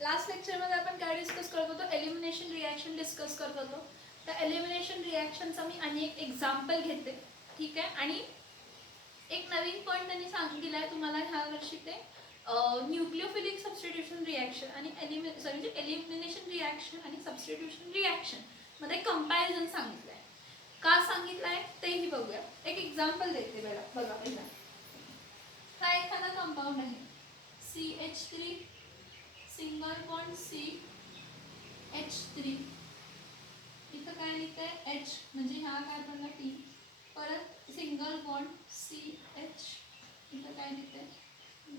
Last लेक्चरमध्ये आपण काय डिस्कस करत होतो, एलिमिनेशन रिॲक्शन डिस्कस करत होतो. तर एलिमिनेशन रिॲक्शनचा मी आणि एक एक्झाम्पल घेते, ठीक आहे. आणि एक नवीन पॉईंट त्यांनी सांगितलं आहे तुम्हाला ह्या वर्षी, ते न्यूक्लिओफिलिक सबस्टिट्यूशन रिॲक्शन आणि एलिमिनेशन रिॲक्शन आणि सबस्टिट्यूशन रिॲक्शन मध्ये कंपॅरिझन सांगितलं आहे. का सांगितलं आहे तेही बघूया. एक एक्झाम्पल देते बघा पहिला. हा एखादा कंपाऊंड आहे CH3 सिंगल बॉन्ड CH3. इथं काय लिहितंय H म्हणजे ह्या कार्बनला T, परत सिंगल बॉन्ड CH, इथं काय लिहितंय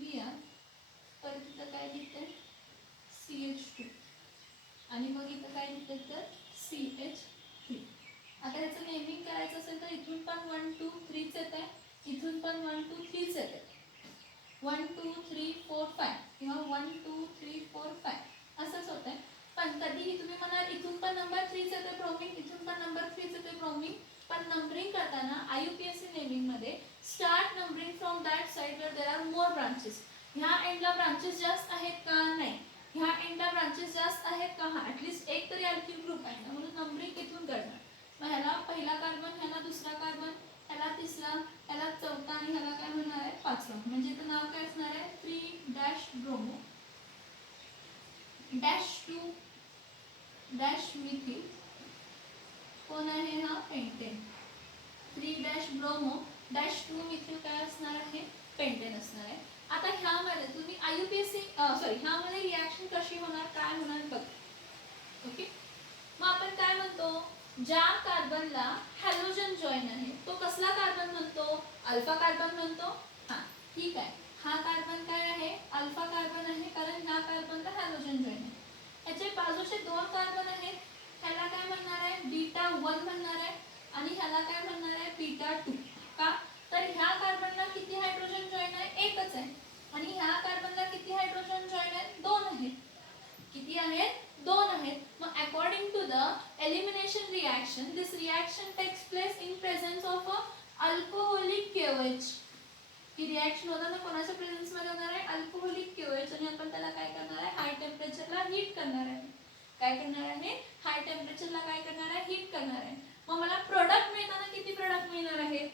Br, परत इथं काय लिहितंय CH2 आणि मग इथं काय लिहितंय तर CH3. आता ह्याचं नेमिंग करायचं असेल तर इथून पण 1 2 3च येत आहे, इथून पण 1 2 3च येत आहे. 1 2 3 4 5 किंवा 1 2 3 4 5 असंच होत आहे. पण कधीही तुम्ही म्हणाल इथून पण नंबर 3च येते ब्रोमिन, इथून पण नंबर 3च येते ब्रोमिन, पण नंबरिंग करताना IUPAC नेमिंग मध्ये start numbering from that side where there are more branches. ह्या एंडला ब्रांचेस जास्त आहेत का, नाही. ह्या एंडला ब्रांचेस जास्त आहेत का, हा. ॲटलिस्ट एक तरी अल्किल ग्रुप आहे ना, म्हणून नंबरिंग इथून करणार. मग ह्याला पहिला कार्बन, ह्याला दुसरा कार्बन, ह्याला तिसरा, ह्याला चौथा आणि ह्याला काय होणार आहे पाचवा. म्हणजे इथं नाव काय असणार आहे 3 dash bromo dash 2 dash methyl. कोण आहे हा pentane. 3 dash bromo dash 2 methyl काय असणार आहे पेंटेन असणार आहे. आता ह्यामध्ये तुम्ही ह्यामध्ये रिॲक्शन कशी होणार, काय होणार बघ. ओके. मग आपण काय म्हणतो, ज्या कार्बनला हॅलोजन जॉईन आहे तो कसला कार्बन म्हणतो, अल्फा कार्बन म्हणतो. हा ठीक आहे. हा कार्बन काय आहे अल्फा कार्बन आहे, कारण ह्या कार्बनला हॅलोजन जॉईन आहे. याचे बाजूचे दोन कार्बन आहेत, ह्याला काय म्हणणार आहे बीटा 1 म्हणणार आहे आणि ह्याला काय म्हणणार आहे बीटा 2. का तर ह्या कार्बनला किती हायड्रोजन जॉईन आहे, एकच आहे. आणि ह्या कार्बनला किती हायड्रोजन जॉईन आहे, 2 आहेत. किती आहेत, 2 आहेत. मग according to the elimination reaction, this reaction takes place in presence of alcoholic KOH. ही रिॲक्शन होताना कोणाच्या प्रेझेन्स मध्ये होणार आहे, अल्कोहोलिक KOH. आणि आपण त्याला काय करणार आहे हाय टेम्परेचरला हीट करणार आहे. काय करणार आहे हाय टेम्परेचरला काय करणार आहे हीट करणार आहे. मग मला प्रोडक्ट मिळताना किती प्रोडक्ट मिळणार आहे,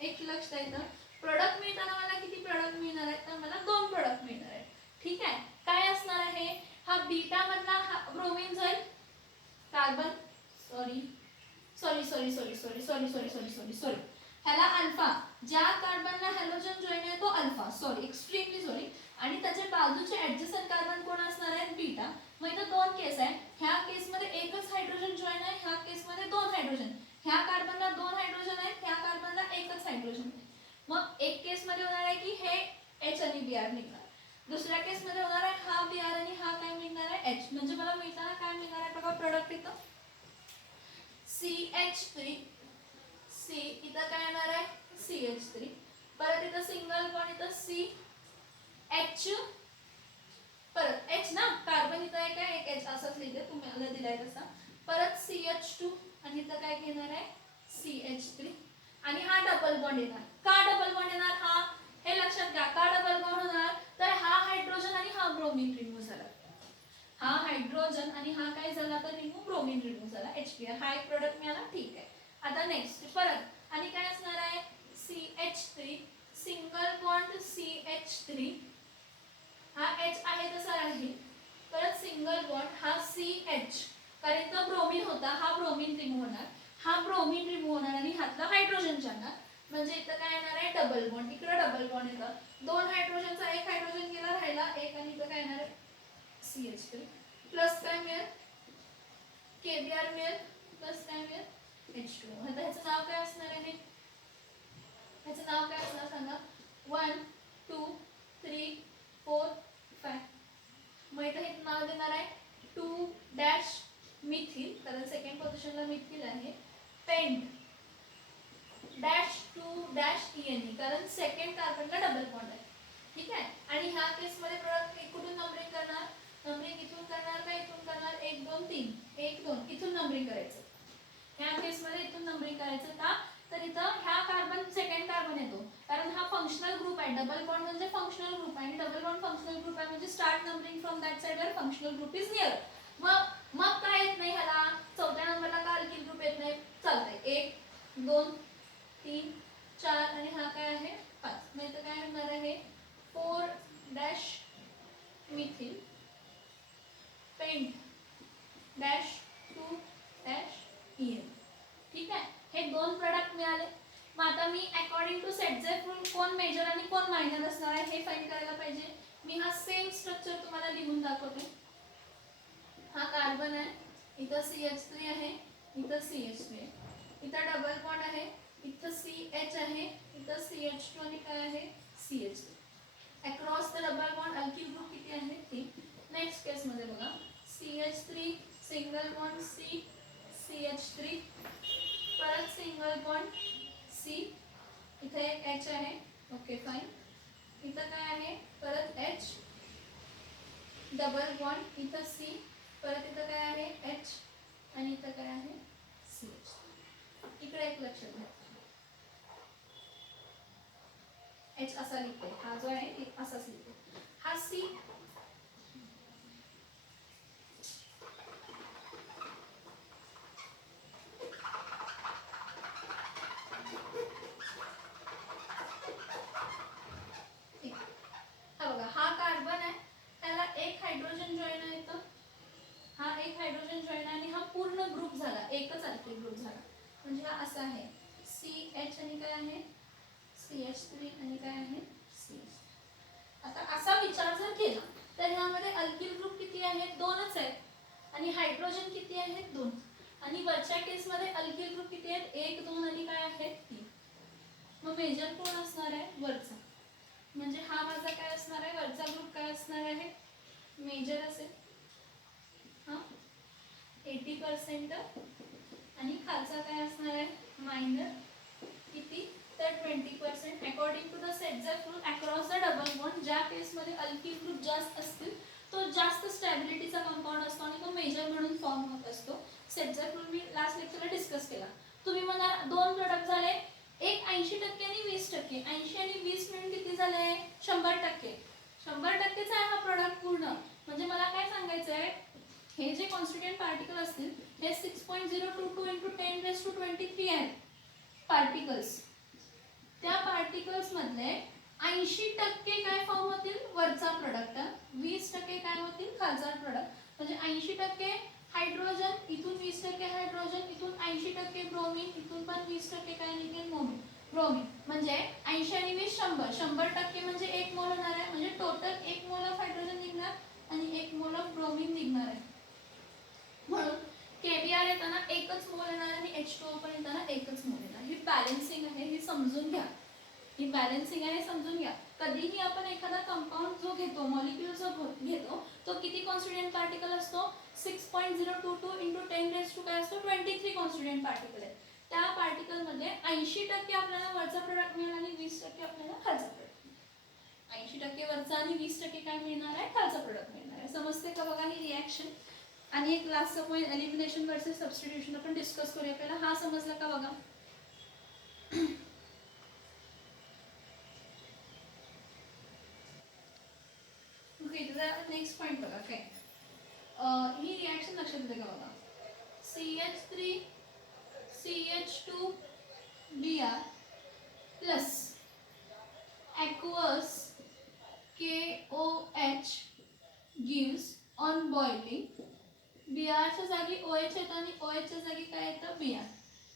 एक लक्ष द्यायचं. प्रोडक्ट मिळताना मला किती प्रोडक्ट मिळणार आहेत, तर मला 2 प्रोडक्ट मिळणार आहेत. ठीक आहे. काय असणार आहे, हा बीटा मधला ब्रोमीन जाईल कार्बन, सॉरी ह्याला अल्फा, ज्या कार्बनला हॅलोजन जॉईन आहे तो अल्फा, एक्स्ट्रीमली सॉरी. आणि त्याचे बाजूचे ऍडजसंट कार्बन कोण असणार आहेत बीटा. मग इथं 2 केस आहे, ह्या केसमध्ये एकच हायड्रोजन जॉईन आहे, ह्या केसमध्ये 2 हायड्रोजन. ह्या कार्बनला 2 हायड्रोजन आहेत, ह्या कार्बनला एकच हायड्रोजन आहे. मग एक केसमध्ये होणार आहे की हे H आणि Br निघणार, दुसऱ्या केसमध्ये होणार आहे हा Br आणि हा काय मिळणार आहे H. म्हणजे मला मिळताना काय मिळणार आहे बघा प्रोडक्ट इथं CH3 C, इथं काय येणार आहे CH3, परत इथं सिंगल बॉन्ड इथं CH, परत H ना, कार्बन इथं आहे काय एक H असंच लिहिते तुम्हाला दिलाय तसा, परत CH2 आणि इथं काय घेणार आहे CH3 आणि हा डबल बॉन्ड येणार. का डबल बॉन्ड येणार, हा हे लक्षात घ्या. का डबल बॉन्ड होणार, तर हा हायड्रोजन आणि हा ब्रोमीन रिमूव्ह झाला. हा हायड्रोजन आणि हा काय झाला तर रिमूव्ह ब्रोमीन रिमूव्ह झाला HBr. हा एक प्रोडक्ट मिळाला, ठीक आहे. आता नेक्स्ट परत आणि काय असणार आहे CH3 सिंगल बॉन्ड CH3, हा H आहे तसा राहील, परत सिंगल बॉन्ड हा CH, कारण तो ब्रोमीन होता, हा ब्रोमीन रिमूव्ह होणार, हा ब्रोमीन रिमूव्ह होणार आणि ह्यातला हायड्रोजन जाणार. म्हणजे इथं काय येणार आहे डबल बॉन्ड, इकडे डबल बॉन्ड येतं, 2 हायड्रोजनचा एक हायड्रोजन गेला राहिला एक, आणि इथं काय येणार आहे CH3 प्लस काय मिळेल KBr मिळेल, प्लस काय मिळेल H2. आता ह्याचं नाव काय असणार आहे, ह्याचं नाव काय असणार सांगा, 1 2 3 4 5. मग इथं हे नाव देणार आहे 2 डॅश मिथिल, कारण सेकंड पोझिशनला मिथिल आहे, पेंट डॅश 2 डॅश ENE, कारण सेकंड कार्बनला डबल बॉन्ड आहे. ठीक आहे. आणि ह्या केसमध्ये प्रोडक्ट कुठून नंबरिंग करणार, नंबरिंग इथून करणार का इथून करणार, 1 2 3 1 2 इथून नंबरिंग करायचं. ह्या केसमध्ये इथून नंबरिंग करायचं. का तर इथं ह्या कार्बन सेकंड कार्बन येतो, कारण हा फंक्शनल ग्रुप आहे. डबल बॉन्ड म्हणजे फंक्शनल ग्रुप आहे आणि डबल बॉन्ड फंक्शनल ग्रुप आहे म्हणजे start numbering from that side वर फंक्शनल ग्रुप इज नियर. मग काय येत नाही ह्याला, चौथ्या नंबरला का अल्किल ग्रुप येत नाही? चालतंय 1 2 3 4 आणि हा काय आहे 5. मग इथं काय होणार आहे 4 dash methyl pent dash 2 dash EN. ठीक आहे, हे दोन प्रोडक्ट मिळाले. मग आता मी अकॉर्डिंग टू सेटझेड रूल कोण मेजर आणि कोण मायनर असणार आहे हे फाइंड करायला पाहिजे. मी हा सेम स्ट्रक्चर तुम्हाला लिहून दाखवते. हा कार्बन आहे, इथं CH3 आहे, इथं CH3 आहे, इथं डबल बॉन्ड आहे, इथं CH आहे, इथं CH2 आणि काय आहे CH3. Across the double bond alkyl group किती आहे 3. नेक्स्ट केस मध्ये बघा CH3 single bond C CH3 परत सिंगल बॉन्ड C, इथे एक H आहे, ओके फाइन. इथं काय आहे परत H डबल बॉन्ड, इथं C परत इथं काय आहे H आणि इथं काय आहे CH. इकडे एक लक्षात घ्या, H असा लिहिते, हा जो आहे असाच लिहिते. हा C हा बघा, हा कार्बन आहे, त्याला एक हायड्रोजन जॉईन आहे, तर हा एक हायड्रोजन जॉईन आहे आणि हा पूर्ण ग्रुप झाला, एकच अल्किल ग्रुप झाला. म्हणजे हा असा आहे CH आणि काय आहे CH3 आणि काय आहे CH. आता असा विचार जर केला तर ह्यामध्ये अल्किल ग्रुप किती आहेत? दोनच आहेत आणि हायड्रोजन किती आहेत? 2. आणि वरच्या केस मध्ये अल्किल ग्रुप किती आहेत? 1 2 आणि काय आहेत 3. मग मेजर कोण असणार आहे? वरचा. म्हणजे हा माझा काय असणार आहे? वरचा ग्रुप काय असणार आहे? मेजर असेल, हा 80% आणि खालचा काय असणार आहे? मायनर. किती? तर 20%. According to the Saytzeff rule across the double bond ज्या केस मध्ये अल्किल ग्रुप जास्त असतील तो जास्त स्टॅबिलिटीचा कंपाऊंड असतो आणि तो मेजर म्हणून फॉर्म होत असतो. सेटझेड रूल मी लास्ट लेक्चरला डिस्कस केला. तुम्ही म्हणा दोन प्रोडक्ट झाले, एक 80% आणि 20%. 80 आणि 20 मिळून किती झाले? 100%. 100% आहे हा प्रोडक्ट पूर्ण. म्हणजे मला काय सांगायचं आहे, हे जे कॉन्स्टिट्यूएंट पार्टिकल असतील हे 6.022 × 10⁻23 आहेत पार्टिकल्स. त्या पार्टिकल्स मधले 80% काय फॉर्म होतील? वरचा प्रोडक्ट. 20% काय होतील? खालचा प्रोडक्ट. म्हणजे 80% हायड्रोजन, इथून 20% हायड्रोजन, इथून 80% ब्रोमीन, इथून पण 20% काय निघेल? ब्रोमीन. म्हणजे 80 आणि 20 100. 100% म्हणजे 1 मोल होणार आहे, म्हणजे टोटल 1 मोल ऑफ हायड्रोजन निघणार आणि 1 मोल ऑफ ब्रोमीन निघणार आहे. म्हणून KBr येताना एकच मोल येणार आणि H2O पण येताना एकच मोल येणार. ही बॅलन्सिंग आहे, ही समजून घ्या. ही बॅलन्सिंग आहे समजून घ्या. कधीही आपण एखादा कंपाऊंड जो घेतो, मॉलिक्यूल जो घेतो, तो किती कॉन्स्टिट्यूएंट पार्टिकल असतो? 6.022 × 10⁻, काय असतो? 23 कॉन्स्टिट्यूएंट पार्टिकल आहे. त्या पार्टिकल मध्ये 80% आपल्याला वरचा प्रोडक्ट मिळेल आणि 20% आपल्याला खालचा प्रोडक्ट. 80% वरचा आणि 20% काय मिळणार आहे? खालचा प्रोडक्ट मिळणार आहे. समजते का बघा ही रिॲक्शन. आणि एक लास्टचा पॉईंट एलिमिनेशन वर्सेस सबस्टिट्यूशन आपण डिस्कस करूया. पहिला हा समजला का बघा. ओके, नेक्स्ट पॉईंट बघा काय. ही रिॲक्शन लक्षात येते का बघा. CH3 CH2 Br plus aqueous KOH gives on boiling. Br च्या जागी OH येतं आणि OH च्या जागी काय येतं? Br.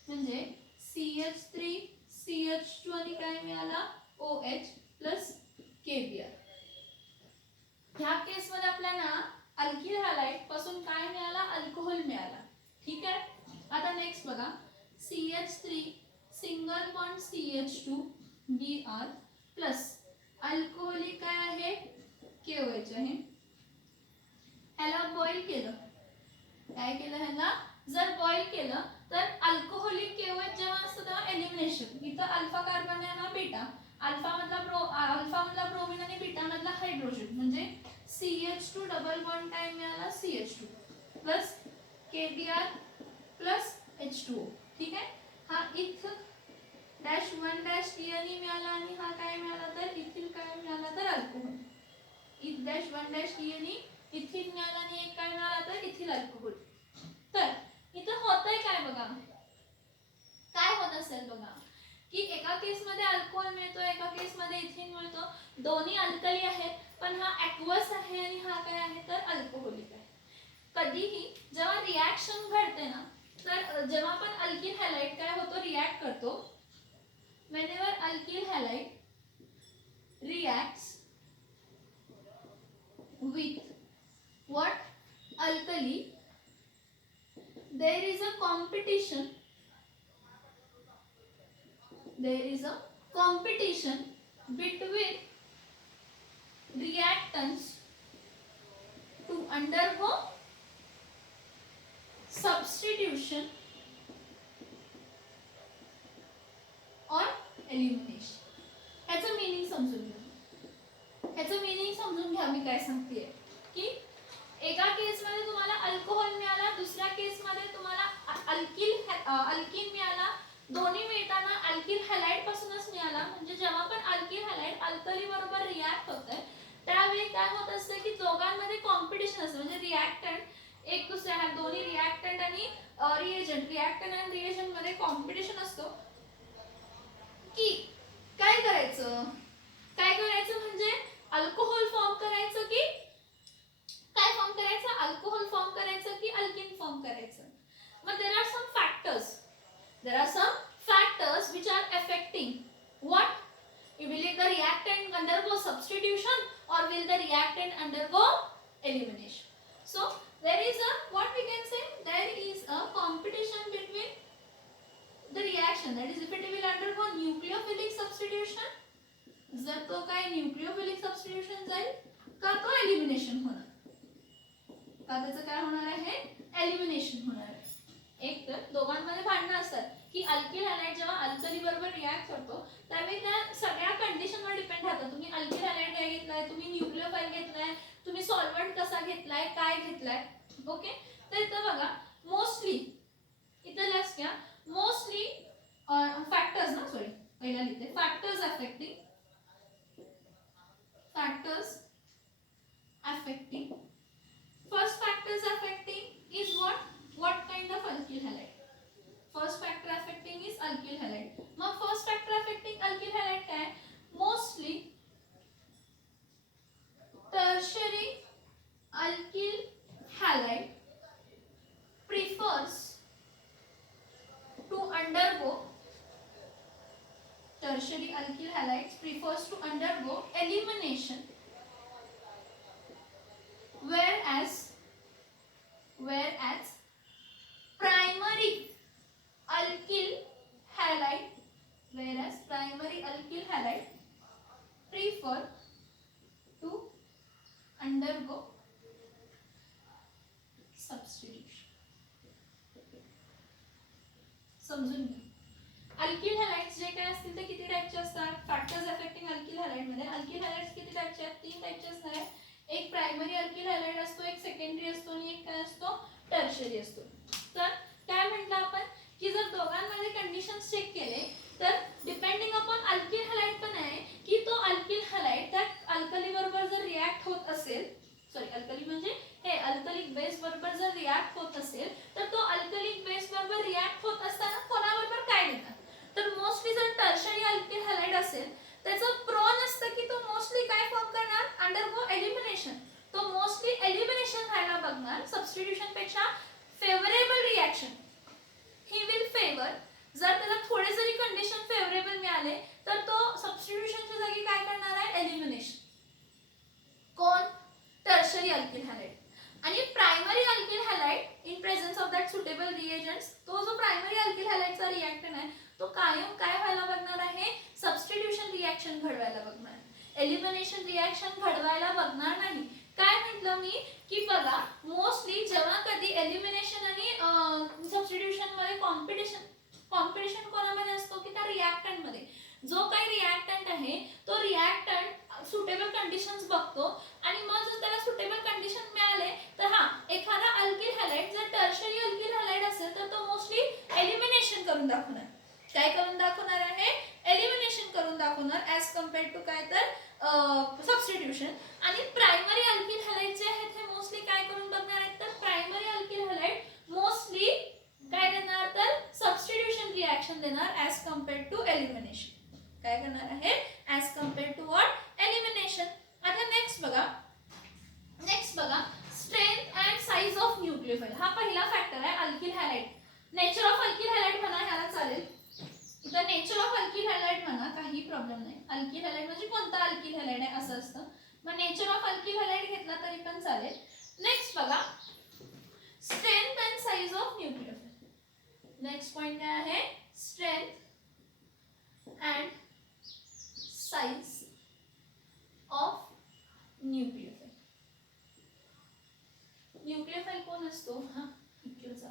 म्हणजे CH3 CH2 आणि काय मिळाला? OH plus KBr. ह्या केस मध्ये आपल्याला अल्किल हॅलाइड पासून काय मिळाला? अल्कोहोल मिळाला. ठीक आहे. आता नेक्स्ट बघा CH3 single bond CH2 Br plus alcoholic काय आहे? KOH आहे. ह्याला बॉईल केलं, काय केलं ह्याला? जर बॉईल केलं तर अल्कोहोलिक KOH जेव्हा असतं तेव्हा एलिमिनेशन. इथं अल्फा कार्बन आहे, हा बीटा. अल्फा मधला ब्रोमीन आणि बीटा मधला हायड्रोजन. म्हणजे CH2 डबल बॉन्ड काय मिळाला? CH2 plus KBr plus H2O. ठीक आहे. हा इथं डॅश 1 डॅश टीएनई मिळाला आणि हा काय मिळाला तर इथिल काय मिळाला तर अल्कोहोल. इथ डॅश 1 डॅश टीएनई इथिल मिळाला आणि एक काय मिळाला तर इथिल अल्कोहोल. तर इथं होतंय काय बघा, काय होत असेल बघा की एका केस मध्ये अल्कोहोल मिळतो, एका केस मध्ये इथिन मिळतो, दोन्ही अल्कली आहेत, पण हा ॲक्वस आहे आणि हा काय आहे तर अल्कोहोलिक आहे. कधीही जेव्हा रिॲक्शन घडते ना, तर जेव्हा पण अल्किल हॅलाइड काय होतो रिॲक्ट करतो, whenever alkyl halide reacts with what alkali, there is a competition between reactants to undergo substitution or elimination. ह्याचं मीनिंग समजून घ्या. ह्याचं मीनिंग समजून घ्या मी काय सांगतेय की एका केस मध्ये तुम्हाला अल्कोहोल मिळाला, दुसऱ्या केस मध्ये तुम्हाला अल्किल मिळाला. दोन्ही मिळताना अल्किल हॅलाइड पासूनच मिळाला. म्हणजे जेव्हा पण अल्किल हॅलाइड अल्कली बरोबर रिॲक्ट होतंय त्यावेळी काय होत असतं की दोघांमध्ये कॉम्पिटिशन असतं. म्हणजे रिॲक्टंट एक दुसऱ्या दोन्ही रिॲक्टंट आणि रिएजंट मध्ये कॉम्पिटिशन असतो की काय करायचं म्हणजे अल्कोहोल फॉर्म करायचं की काय फॉर्म करायचं, अल्कोहोल फॉर्म करायचं की अल्किन फॉर्म करायचं. मग there are some factors which are affecting what, will the reactant undergo substitution or will the reactant undergo elimination. So there is a, what we can say, there is a competition between the reaction, that is if it will undergo nucleophilic substitution, जर तो काय nucleophilic substitution जाईल का तो elimination होणार, का त्याचं काय होणार आहे एलिमिनेशन होणार आहे. एक तर दोघांमध्ये भांडणं असतात की अल्किल हॅलाइड जेव्हा अल्कली बरोबर रिॲक्ट करतो त्यावेळी त्या सगळ्या कंडिशनवर डिपेंड राहतं. तुम्ही अल्किल हॅलाइड काय घेतलाय, तुम्ही न्यूक्लियोफाइल घेतलाय, तुम्ही सॉल्व्हंट कसा घेतलाय, काय घेतलाय. ओके, तर इथं बघा मोस्टली इथं लक्ष घ्या, मोस्टली फॅक्टर्स ना, सॉरी पहिला लिहिते factors affecting first factors affecting is what kind of alkyl halide. First factor affecting is alkyl halide. मग first factor affecting alkyl halide काय, mostly tertiary alkyl halide prefers to undergo elimination, whereas primary alkyl halide prefer to undergo substitution. समजून घ्या. Alkyl हॅलाइड्स जे काय असतील ते किती टाइपचे असतात, फॅक्टर्स अफेक्टिंग अल्किल हॅलाइड मध्ये अल्किल हॅलाइड्स किती टाइपचे आहेत, 3 टाइपचे असणार आहे. एक प्रायमरी अल्किल हॅलाइड असतो, एक सेकंडरी असतो आणि एक काय असतो टर्शियरी असतो. तर काय म्हटलं आपण की जर दोघांमध्ये कंडिशन्स चेक केले तर डिपेंडिंग अपॉन अल्किल हॅलाइड पण आहे की तो अल्किल हॅलाइड त्या अल्कली बरोबर जर रिॲक्ट होत असेल, सॉरी अल्कली म्हणजे हे अल्कलिक बेस बरोबर जर रिॲक्ट होत असेल तर तो अल्कलिक बेस बरोबर रिॲक्ट होत असताना कोणाबरोबर काय देतात, तर मोस्टली जर टर्शियरी अल्किल हॅलाइड असेल त्याचं प्रोन असतं की तो मोस्टली काय फॉर्म करणार, अंडरगो एलिमिनेशन. तो मोस्टली एलिमिनेशन व्हायला बघणार सबस्टिट्यूशन पेक्षा. Favourable reaction he will favour, जर त्याला थोडे जरी कंडिशन फेवरेबल मिळाले तर तो सबस्टिट्यूशनच्या जागी काय करणार आहे एलिमिनेशन. कोण, टर्शियरी अल्किल हॅलाइड. आणि primary alkyl halide in presence of that suitable reagents, तो जो प्रायमरी अल्किल हॅलाइडचा रिॲक्टंट आहे तो कायम काय व्हायला बघणार आहे, सबस्टिट्यूशन रिॲक्शन घडवायला बघणार, एलिमिनेशन रिॲक्शन घडवायला बघणार नाही. काय म्हटलं मी की बघा मोस्टली जेव्हा कधी एलिमिनेशन आणि सबस्टिट्यूशन मध्ये कॉम्पिटिशन कोणामध्ये असतो की त्या रिॲक्टंट मध्ये. जो काही रिॲक्टंट आहे तो रिॲक्टंट सुटेबल कंडिशन्स बघतो आणि मग जर त्याला सुटेबल कंडिशन मिळाले तर हा एखादा अल्किल हॅलाइड जर टर्शियरी अल्किल हॅलाइड असेल तर तो मोस्टली एलिमिनेशन करून दाखवणार. काय करून दाखवणार आहे, एलिमिनेशन करून दाखवणार ॲज कम्पेअर्ड टू काय तर सबस्टिट्यूशन. आणि प्रायमरी अल्किल हॅलाइड जे आहेत हे मोस्टली काय करून बघणार आहेत, तर प्रायमरी अल्किल हॅलाइड मोस्टली काय देणार, तर सबस्टिट्यूशन रिॲक्शन देणार ॲज कम्पेअर्ड टू एलिमिनेशन. काय करणार आहे, as compared to what, elimination. आता नेक्स्ट बघा strength and size of nucleophile. हा पहिला फॅक्टर आहे alkyl halide. Nature of alkyl halide म्हणा, ह्याला चालेल. इथं नेचर ऑफ अल्किल हॅलाइड म्हणा, काही प्रॉब्लेम नाही. अल्किल हॅलाइड म्हणजे कोणता अल्किल हॅलाइड आहे असं असतं, मग नेचर ऑफ अल्किल हॅलाइड घेतला तरी पण चालेल. नेक्स्ट बघा strength and size of nucleophile. Next point काय आहे, strength and size of nucleophile. Nucleophile कोण असतो, हा इक्यूचा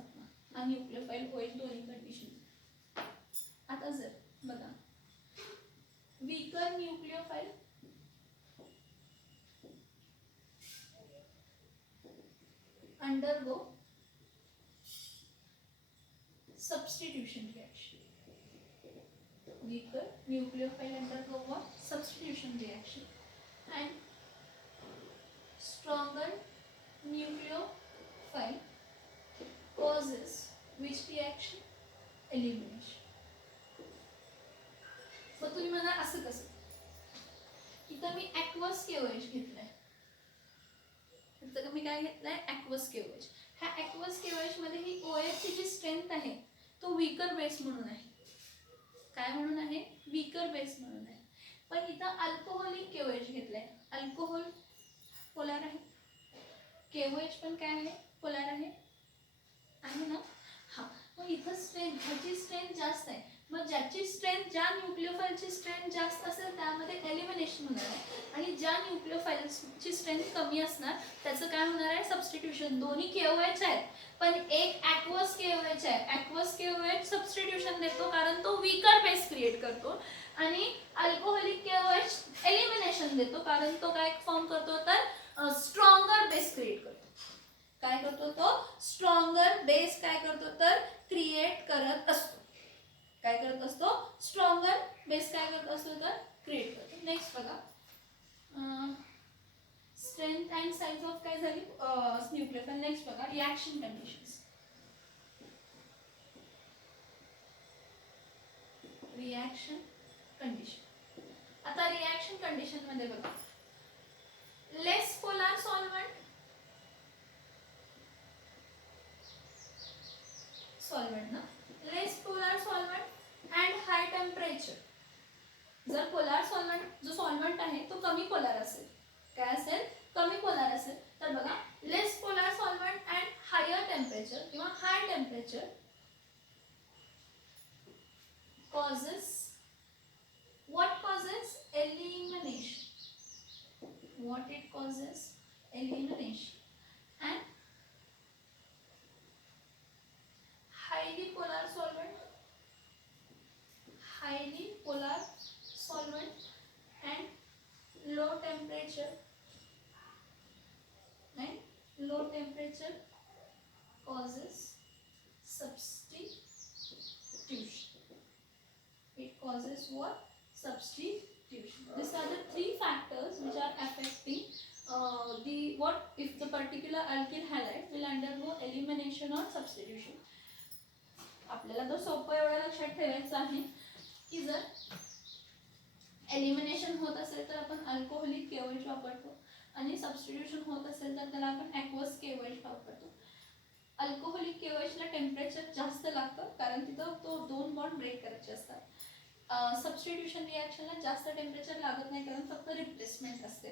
हा न्यूक्लियोफाइल होईल दोन्ही कंडिशन. आता जर बघा weaker nucleophile undergo substitution reaction. Weaker nucleophile undergo what? Substitution reaction. And stronger nucleophile causes which reaction? Elimination. मग तुम्ही म्हणा असं कसं, इथं मी ॲक्वस केओएच घेतलाय. मी काय घेतलाय, ॲक्वस केओएच. ह्या ॲक्वस केओएच मध्ये ही OH ची जी स्ट्रेंथ आहे तो वीकर बेस म्हणून आहे. काय म्हणून आहे, वीकर बेस म्हणून आहे. पण इथं अल्कोहोलिक केओएच घेतलाय. अल्कोहोल पोलार आहे, केओएच पण काय आहे, पोलार आहे ना. हा, मग इथं स्ट्रेंथ, ह्याची स्ट्रेंथ जास्त आहे. मग ज्याची स्ट्रेंथ, ज्या न्यूक्लियोफाइलची स्ट्रेंथ जास्त असेल त्यामध्ये एलिमिनेशन होणार आहे, आणि ज्या न्यूक्लियोफाइलची स्ट्रेंथ कमी असणार त्याचं काय होणार आहे, सबस्टिट्यूशन. दोन्ही केओएच आहेत पण एक ॲक्वस केओएच आहे. ॲक्वस केओएच सबस्टिट्यूशन देतो कारण तो वीकर बेस क्रिएट करतो, आणि अल्कोहोलिक केओएच एलिमिनेशन देतो कारण तो काय फॉर्म करतो, तर स्ट्रॉंगर बेस क्रिएट करतो. काय करतो, तो स्ट्रॉंगर बेस काय करतो, तर क्रिएट करत असतो. काय करत असतो, स्ट्रॉंगर बेस काय करत असतो, तर क्रिएट करतो. नेक्स्ट बघा स्ट्रेंथ अँड साईज ऑफ काय झाली न्यूक्लियोफाइल. नेक्स्ट बघा रिॲक्शन कंडिशन्स. Reaction condition. आता रिॲक्शन कंडिशन मध्ये बघा लेस पोलार सॉल्व्हंट ना, less polar solvent and high temperature. जर पोलार सॉल्व्हंट जो सॉल्व्हंट आहे तो कमी पोलार असेल, काय असेल, कमी पोलार असेल, तर बघा less polar solvent and higher temperature किंवा high temperature causes what causes elimination. What it causes, elimination. And highly polar solvent and low temperature causes substitution. It causes what? Substitution. These are the three factors which are affecting the what if the particular alkyl halide will undergo elimination or substitution. आपल्याला तो सोपं एवढं लक्षात ठेवायचं आहे की जर elimination होत असेल तर आपण अल्कोहोलिक केओएच वापरतो, आणि सबस्टिट्यूशन होत असेल तर त्याला आपण ॲक्वस केओएच वापरतो. अल्कोहोलिक केओएचला टेम्परेचर जास्त लागतं कारण तिथं तो दोन बॉन्ड ब्रेक करायचे असतात. सबस्टिट्यूशन रिॲक्शनला जास्त टेम्परेचर लागत नाही कारण फक्त रिप्लेसमेंट असते.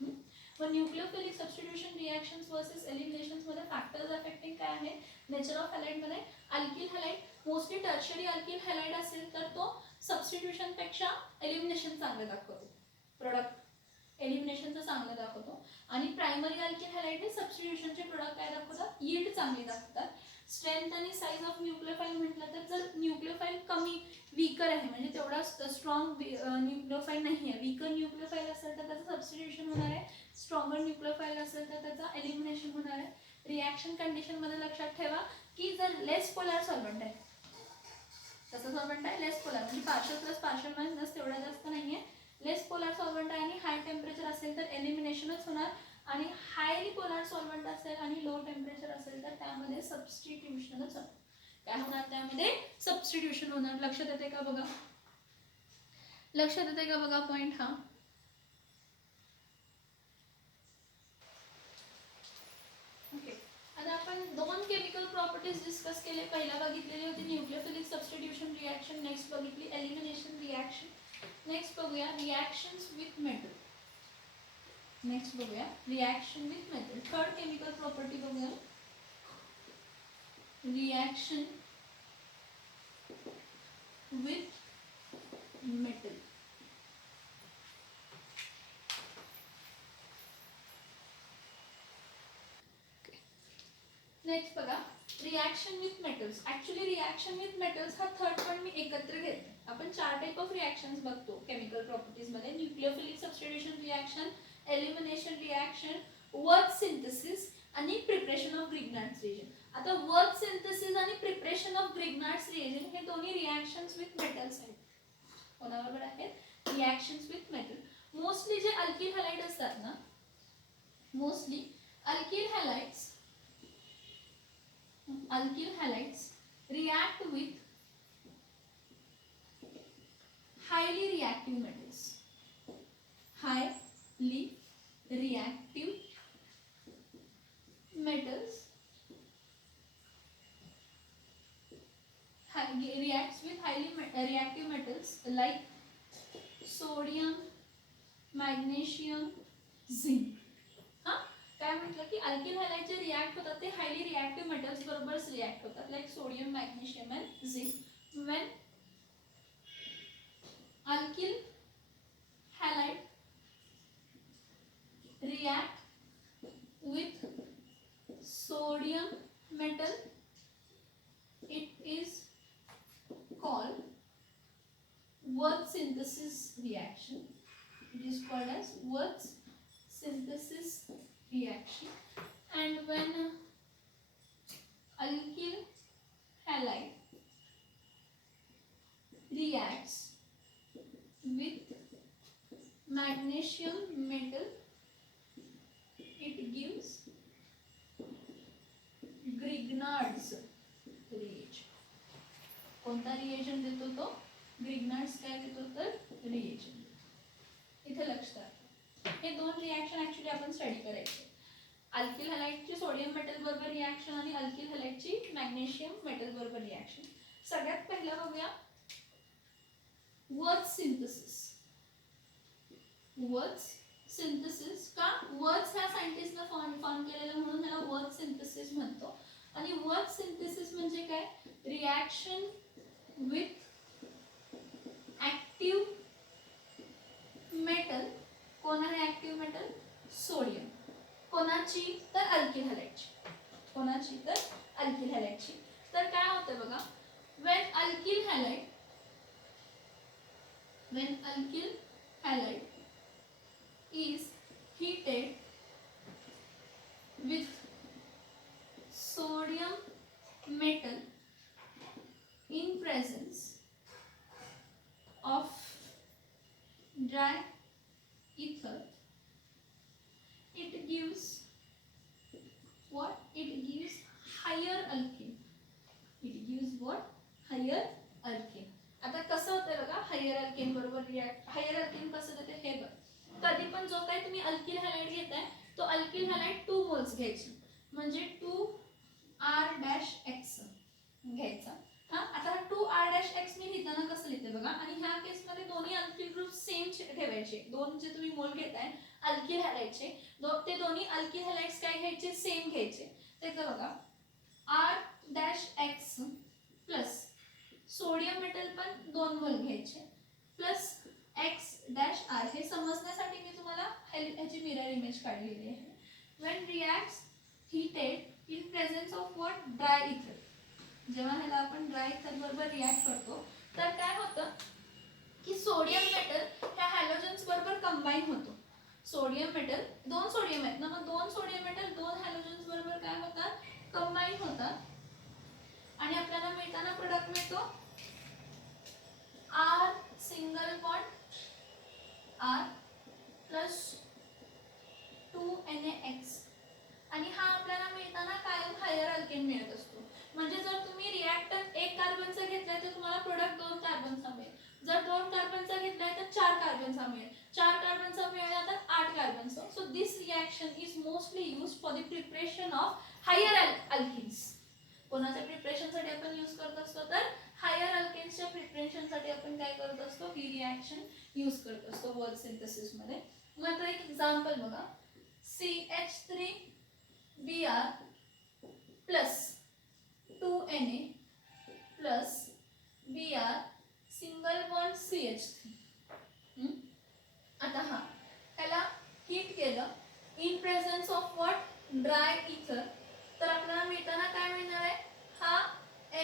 मग न्यूक्लियोफिलिक सबस्टिट्यूशन रिॲक्शन्स वर्सेस एलिमिनेशन्स मध्ये फॅक्टर्स अफेक्टिंग काय आहे, नेचर ऑफ हॅलाइड मध्ये alkyl halide mostly tertiary alkyl halide असेल तर तो सबस्टिट्यूशन पेक्षा एलिमिनेशन चांगलं दाखवतो, प्रोडक्ट एलिमिनेशनचं चांगलं दाखवतो. आणि प्रायमरी अल्किल हॅलाइड हे सबस्टिट्यूशनचे प्रोडक्ट काय दाखवतात, यील्ड चांगली दाखवतात. स्ट्रेंथ आणि साईज ऑफ न्यूक्लियोफाइल म्हटलं तर जर न्यूक्लियोफाइल कमी वीकर आहे म्हणजे तेवढा स्ट्रॉंग न्यूक्लियोफाइल नाही आहे, वीकर न्यूक्लियोफाइल असेल तर त्याचं सबस्टिट्यूशन होणार आहे, स्ट्रॉंगर न्यूक्लियोफाइल असेल तर त्याचं एलिमिनेशन होणार आहे. रिॲक्शन कंडिशन मध्ये लक्षात ठेवा की जर लेस पोलार सॉल्व्हंट आहे, तसं सॉल्व्हंट आहे लेस पोलार, म्हणजे पार्शल प्लस पार्शल मायनस तेवढा जास्त नाहीये, लेस पोलार सॉल्व्हंट आहे आणि हाय टेम्परेचर असेल तर एलिमिनेशनच होणार, आणि हायली पोलार सॉल्व्हंट असेल आणि लो टेम्परेचर असेल तर त्यामध्ये सबस्टिट्यूशनच होणार. काय होणार त्यामध्ये? सबस्टिट्यूशन होणार. लक्षात येते का बघा? लक्षात येते का बघा पॉइंट हा? ओके, आता आपण दोन केमिकल प्रॉपर्टीज डिस्कस केले. पहिला बघितलेली होती न्यूक्लियोफिलिक सबस्टिट्यूशन रिॲक्शन, नेक्स्ट बघितली एलिमिनेशन रिॲक्शन. नेक्स्ट बघूया रिॲक्शन्स विथ मेटल. नेक्स्ट बघूया reaction with metal. Third chemical property बघूया रिॲक्शन विथ मेटल. नेक्स्ट बघा reaction with metals. Actually reaction with metals हा थर्ड पण मी एकत्र घेते. आपण 4 टाइप ऑफ रिॲक्शन्स बघतो केमिकल प्रॉपर्टीज मध्ये: nucleophilic substitution reaction, elimination reaction, work synthesis आणि प्रिपरेशन ऑफ ग्रिग्नार्ड्स रिएजंट. आता वर्क सिंथेसिस आणि प्रिपरेशन ऑफ ग्रिग्नार्ड्स रिएजंट हे दोन्ही रिॲक्शन्स विथ मेटल्स आहेत. कोणाबरोबर आहेत? Reactions with metal. मोस्टली जे अल्किल हॅलाइड असतात ना, mostly alkyl halides react with highly reactive metals. Highly reactive metals reacts with highly reactive metals like sodium, magnesium, zinc. काय म्हटलं की अल्किल हॅलाइड जे रिॲक्ट होतात ते हायली रिॲक्टिव्ह मेटल्स बरोबरच रिॲक्ट होतात, like sodium, magnesium and zinc. When alkyl halide react with sodium metal, it is called work synthesis reaction. It is called as work synthesis reaction. And when alkyl halide reacts with magnesium metal, it gives Grignard's reagent. कोणता reagent देतो तो? Grignard's. काय देतो तर? Reagent. इथे लक्ष द्या, हे दोन रिॲक्शन ऍक्च्युली आपण स्टडी करायचे. अल्किल हॅलाइडची सोडियम मेटल बरोबर रिॲक्शन आणि अल्किल हॅलाइडची मॅग्नेशियम मेटल बरोबर रिॲक्शन. सगळ्यात पहिला बघूया वर्क सिंथेसिस. वर्क सिंथेसिस का? वर्क ह्या सायंटिस्टला फॉर्म केलेलं म्हणून त्याला वर्क सिंथेसिस म्हणतो. आणि वर्क सिंथेसिस म्हणजे काय? Reaction with active metal. कोण आहे ऍक्टिव्ह मेटल? सोडियम. कोणाची? तर अल्किल हॅलाइडची. कोणाची? तर अल्किल हॅलाइडची. तर काय होतं बघा, when alkyl halide is heated with sodium metal in presence of dry ether, it gives what? It gives higher alkene. It gives what? Higher alkene. आता कसं होतं बघा हायर अल्केन बरोबर रिॲक्ट. हायर अल्केन कसं देते हे बघ. कधी पण जो काही तुम्ही अल्किल हॅलाइड घेताय तो अल्किल हॅलाइड 2 मोल्स घ्यायची, म्हणजे 2R-X घ्यायचा. हा, आता 2R-X मी लिहिताना कसं लिहिते बघा, आणि ह्या केस मध्ये दोन्ही अल्किल ग्रुप सेम ठेवायचे. दोन जे तुम्ही मोल घेताय अल्किल हॅलाइडचे, ते दोन्ही अल्किल हॅलाइड्स काय घ्यायचे? सेम घ्यायचे. ते बघा R-X प्लस सोडियम मेटल पण 2 मोल घ्यायचे प्लस X-R. हे समजण्यासाठी मी तुम्हाला ह्याची मिरर इमेज काढलेली आहे. When reacts heated in presence of what? Dry इथर. जेव्हा ह्याला आपण ड्राय इथर बरोबर रिॲक्ट करतो तर काय होतं की सोडियम मेटल ह्या हॅलोजन्स बरोबर कंबाईन होतो. सोडियम मेटल, 2 सोडियम आहेत ना, मग 2 सोडियम मेटल 2 हॅलोजन्स बरोबर काय होतात? कंबाईन होतात. आणि आपल्याला मिळताना प्रोडक्ट मिळतो R single bond R plus 2NaX आणि हा आपल्याला मिळताना कायम हायर अल्केन मिळत असतो. म्हणजे जर तुम्ही रिएक्टंट एक कार्बनचा घेतलाय तर तुम्हाला प्रोडक्ट 2 कार्बनचा मिळेल. जर 2 कार्बनचा घेतलाय तर 4 कार्बनचा मिळेल. 4 कार्बनचा मिळाला तर 8 कार्बनचा. So this reaction is mostly used for the preparation of higher alkanes. कोणाच्या प्रिपरेशनसाठी आपण यूज करत असतो तर हायर अल्केन्सच्या प्रिपरेशनसाठी आपण काय करत असतो ही रिएक्शन यूज करत असतो वर्क सिंथेसिस मध्ये. मग आता एक एक्झाम्पल बघा. CH3Br plus 2Na plus Br single bond CH3. आता हा त्याला हीट केलं in presence of what dry इथर तर आपल्याला मिळताना काय मिळणार आहे हा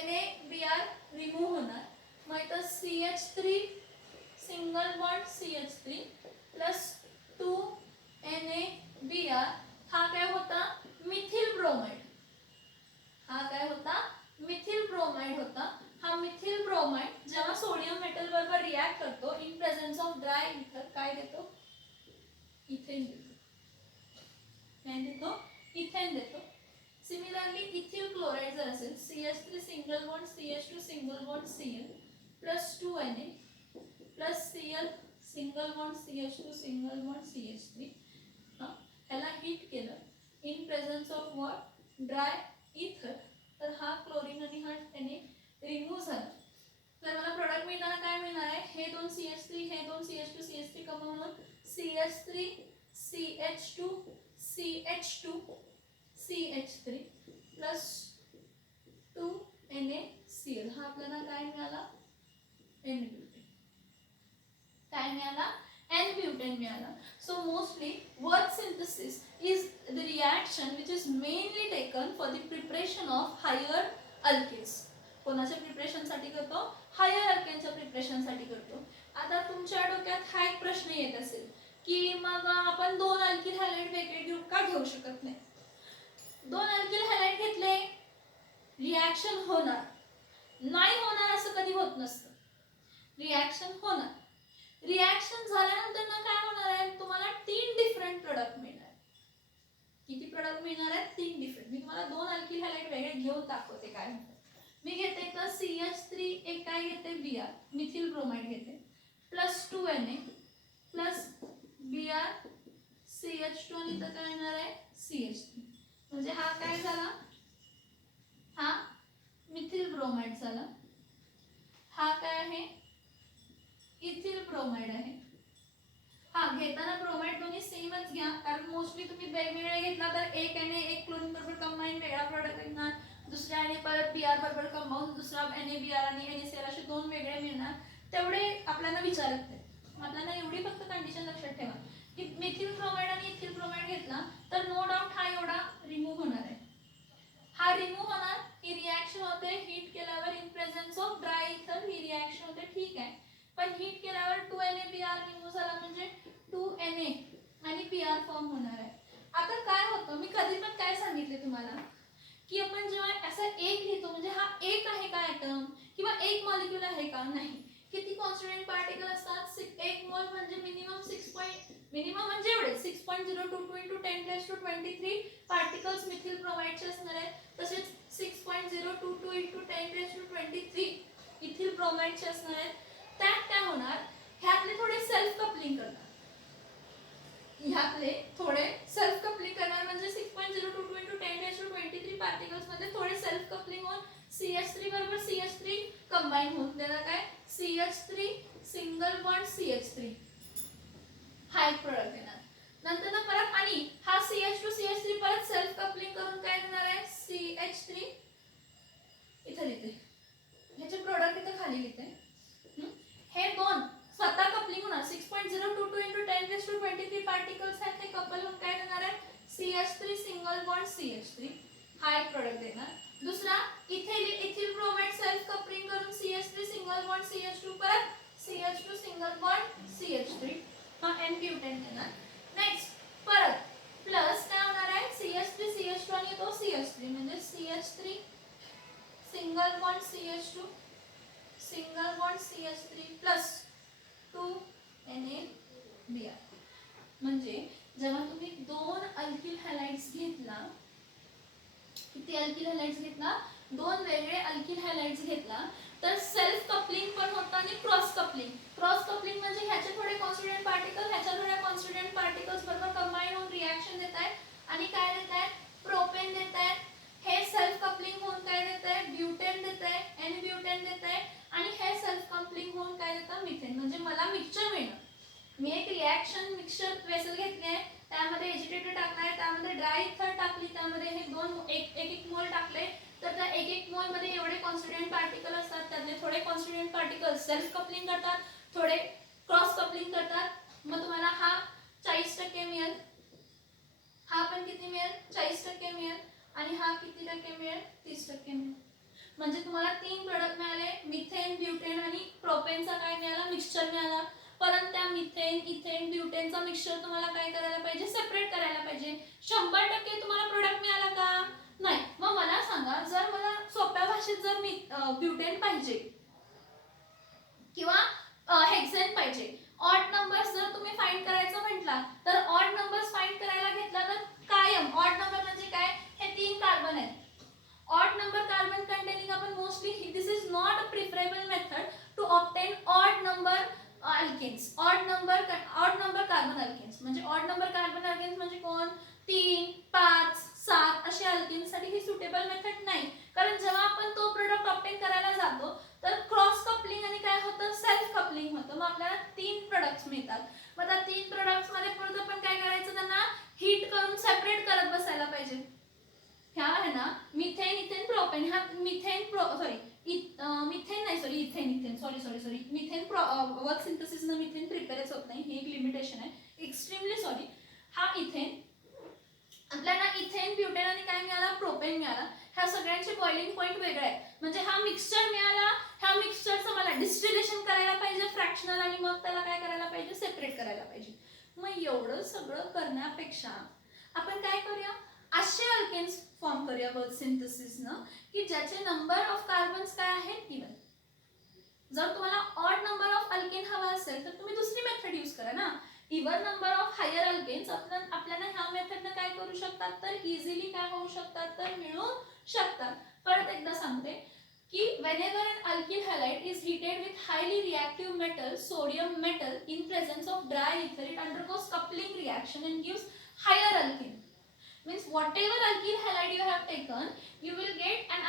NaBr रिमूव्ह होणार. मग इथं CH3 single bond CH3 plus 2NaBr हा काय होता मिथिल ब्रोमाइड. हा काय होता मिथिल ब्रोमाइड होता. हा मिथिल ब्रोमाइड जेव्हा सोडियम मेटल बरोबर रिएक्ट करतो इन प्रेझेन्स ऑफ ड्राय इथर काय देतो इथेन देतो. काय देतो इथेन देतो. सिमिलरली इथिल क्लोराइड जर असेल CH3 single bond CH2 single bond Cl plus 2Na plus Cl single bond CH2 single bond CH3 ह्याला हीट केलं in presence of what dry इथर तर हा क्लोरीन आणि हा Na रिमूव्ह झाला. तर मला प्रोडक्ट मिळताना काय मिळणार आहे हे दोन CH3 हे दोन CH2 CH3 कमावून CH3 CH2 CH2 CH3 plus 2NaCl हा आपल्याला काय मिळाला N-ब्यूटेन. काय मिळाला N-ब्यूटेन मिळाला. So mostly work synthesis is the reaction which is mainly taken for the preparation of higher alkanes. कोणाच्या प्रिपरेशन साठी करतो हायर अल्केनच्या प्रिपरेशन साठी करतो. आता तुमच्या डोक्यात हा एक प्रश्न येत असेल की मग आपण 2 अल्किल हॅलाइड वेगळे ग्रुप का घेऊ शकत नाही. 2 अल्किल हॅलाइड घेतले रिएक्शन होणार नाही होणार असं कधी होत नसतं. रिएक्शन होणार. रिएक्शन झाल्यानंतर ना काय होणार आहे तुम्हाला 3 डिफरंट प्रोडक्ट मिळणार. किती प्रोडक्ट मिळणार आहेत 3 डिफरंट. मी तुम्हाला 2 अल्किल हॅलाइड वेगळे घेऊन दाखवते काय होतं. मी घेते तर CH3 एक काय घेते Br मिथिल ब्रोमाइड घेते plus 2Na plus Br CH2 आणि इथं काय येणार आहे CH3. म्हणजे हा काय झाला हा मिथिल ब्रोमाइड झाला. हा काय आहे इथिल ब्रोमाइड आहे. हा घेताना ब्रोमाइड दोन्ही सेमच घ्या कारण मोस्टली तुम्ही वेगवेगळे घेतला तर एक Na एक क्लोरीन बरोबर कंबाईन वेगळा प्रोडक्ट येणार. दुसऱ्या आणि परत Br बरोबर कंपाऊंड दुसरा NaBr आणि NaCl असे 2 वेगळे मिळणार. तेवढे आपल्याला विचारत नाही. आपल्याला एवढी फक्त कंडिशन लक्षात ठेवा की मिथिल ब्रोमाइड आणि इथिल ब्रोमाइड घेतला तर नो डाऊट हा एवढा रिमूव्ह होणार आहे. हा रिमूव्ह होणार. ही रिएक्शन होते हीट केल्यावर इन प्रेझेन्स ऑफ ड्राय इथर ही रिएक्शन होते ठीक आहे. पण हीट केल्यावर 2NaBr रिमूव्ह झाला म्हणजे 2Na आणि Br फॉर्म होणार आहे. आता काय होतं मी कधी पण काय सांगितले तुम्हाला की आपण जेव्हा असा एक लिहितो म्हणजे हा एक आहे का ॲटम किंवा एक मॉलिक्यूल आहे का नाही. किती कॉन्स्टिट्यूएंट पार्टिकल असतात 1 मोल म्हणजे मिनिमम 6 मिनिमम म्हणजे एवढे 6.022 into 10⁻23 पार्टिकल्स मिथिल ब्रोमाइडचे असणार आहेत. तसेच 6.022 into 10⁻23 इथिल ब्रोमाइडचे असणार आहेत. त्यात काय होणार ह्यातले थोडे सेल्फ कपलिंग करणार. ह्यातले थोडे सेल्फ कपलिंग करणार म्हणजे 6.022 into 10⁻23 पार्टिकल्स मध्ये थोडे सेल्फ कपलिंग होऊन CH3 बरोबर CH3 कंबाईन होऊन त्याला काय CH3 सिंगल बॉन्ड CH3 हा एक प्रोडक्ट येणार. नंतर ना परत आणि हा CH2 CH3 परत सेल्फ कपलिंग करून काय देणार आहे CH3 इथे लिहिते ह्याचे प्रोडक्ट इथे खाली लिहिते. हे दोन स्वतः कपलिंग होणार 6.022 into 10⁻23 पार्टिकल्स आहेत हे कपल होऊन काय देणार आहे CH3 सिंगल बॉन्ड CH3 हा एक प्रोडक्ट देणार. दुसरा इथिल ब्रोमाइड सेल्फ कपलिंग करून CH3 सिंगल बॉन्ड CH2 परत CH2 सिंगल बॉन्ड CH3 हा N-ब्यूटेन देणार. नेक्स्ट परत प्लस काय होणार आहे CH3 CH2 आणि तो CH3 म्हणजे CH3 single bond CH2 single bond CH3 plus 2 NaBr. म्हणजे जेव्हा तुम्ही दोन अल्किल हॅलाइड्स घेतला, किती अल्किल हॅलाइड्स घेतला, दोन वेगळे अल्किल हॅलाइड्स घेतला, तर सेल्फ कपलिंग पण होतं आणि क्रॉस कपलिंग. क्रॉस कपलिंग म्हणजे ह्याचे थोडे कॉन्स्टिट्यूएंट पार्टिकल ह्याच्या थोड्या कॉन्स्टिट्यूएंट पार्टिकल्स बरोबर कंबाईन होऊन रिएक्शन देत आहेत आणि काय देत आहेत, प्रोपेन देत आहेत. हे सेल्फ कपलिंग होऊन काय देत आहे, ब्युटेन देत आहे, एन ब्युटेन देत आहे आणि हे सेल्फ कपलिंग होऊन काय देतं, मिथेन. म्हणजे मला मिक्सचर मिळणार. मी एक रिएक्शन मिक्सचर वेसल घेतली आहे, त्यामध्ये एजिटेटर टाकलाय, त्यामध्ये ड्राय इथर टाकली, त्यामध्ये हे दोन एक मोल टाकले, तर त्या एक मोल मध्ये एवढे कॉन्स्टिट्यूएंट पार्टिकल असतात. त्यातले थोडे कॉन्स्टिट्यूएंट पार्टिकल सेल्फ कपलिंग करतात, थोडे क्रॉस कपलिंग करतात. मग तुम्हाला हा 40% मिळेल, हा पण किती मिळेल, 40% मिळेल आणि हा किती टक्के मिळेल, 30% मिळेल. म्हणजे तुम्हाला 3 प्रोडक्ट मिळाले, मिथेन, ब्युटेन आणि प्रोपेनचा काय मिळाला, मिक्सचर मिळाला. परंतु त्या मिथेन, इथेन, ब्युटेनचा मिक्सचर तुम्हाला काय करायला पाहिजे, सेपरेट करायला पाहिजे. 100% तुम्हाला प्रोडक्ट मिळाला का, नाही. मग मला सांगा, जर मला सोप्या भाषेत जर मी ब्युटेन पाहिजे किंवा हेक्सेन पाहिजे, ऑड नंबर्स जर तुम्ही फाइंड करायचं म्हटला, तर ऑड नंबर्स फाइंड करायला घेतला तर कायम ऑड नंबर म्हणजे काय, हे 3 कार्बन आहेत. ऑड नंबर कार्बन कंटेनिंग आपण mostly, this is not a preferable method to obtain odd number alkanes. Odd number carbon alkanes म्हणजे ऑड नंबर कार्बन अल्केन्स म्हणजे कोण, 3, 5, 7 अशा अल्केन्ससाठी ही सुटेबल मेथड नाही. कारण जेव्हा आपण तो प्रोडक्ट ऑब्टेन करायला जातो तर क्रॉस कपलिंग आणि काय होतं, सेल्फ कपलिंग होतं. मग आपल्याला 3 प्रोडक्ट्स मिळतात. मग त्या 3 प्रोडक्ट्स मध्ये परत आपण काय करायचं, त्यांना हीट करून सेपरेट करत बसायला पाहिजे. ह्या आहे ना मिथेन, इथेन, प्रोपेन, ह्या मिथेन मिथेन वर्क सिंथेसिस न मिथेन प्रिपेअरच होत नाही, हे एक लिमिटेशन आहे. Extremely sorry. हा इथेन, आपल्याला इथेन, ब्युटेन आणि काय मिळाला, प्रोपेन मिळाला. ह्या सगळ्यांचे बॉइलिंग पॉइंट वेगळे आहेत. म्हणजे हा मिक्सचर मिळाला, ह्या मिक्सचरचं मला डिस्टिलेशन करायला पाहिजे फ्रॅक्शनल आणि मग त्याला काय करायला पाहिजे, सेपरेट करायला पाहिजे. मग एवढं सगळं करण्यापेक्षा आपण काय करूया, असे अल्केन्स फॉर्म करूया वर्क सिंथेसिस न की ज्याचे नंबर ऑफ कार्बन्स काय आहेत, इवन. जर तुम्हाला ऑड नंबर ऑफ अल्केन हवा असेल तर तुम्ही दुसरी मेथड यूज करा ना. Even number of higher alkanes आपल्याला ह्या मेथडने काय करू शकतात, तर इझिली काय होऊ शकतात, तर मिळू शकतात. परत एकदा सांगते की whenever an alkyl halide is heated with highly reactive metal, sodium metal, in presence of dry ether, it undergoes coupling reaction and gives higher alkene. Means whatever alkyl halide you have taken, you will get an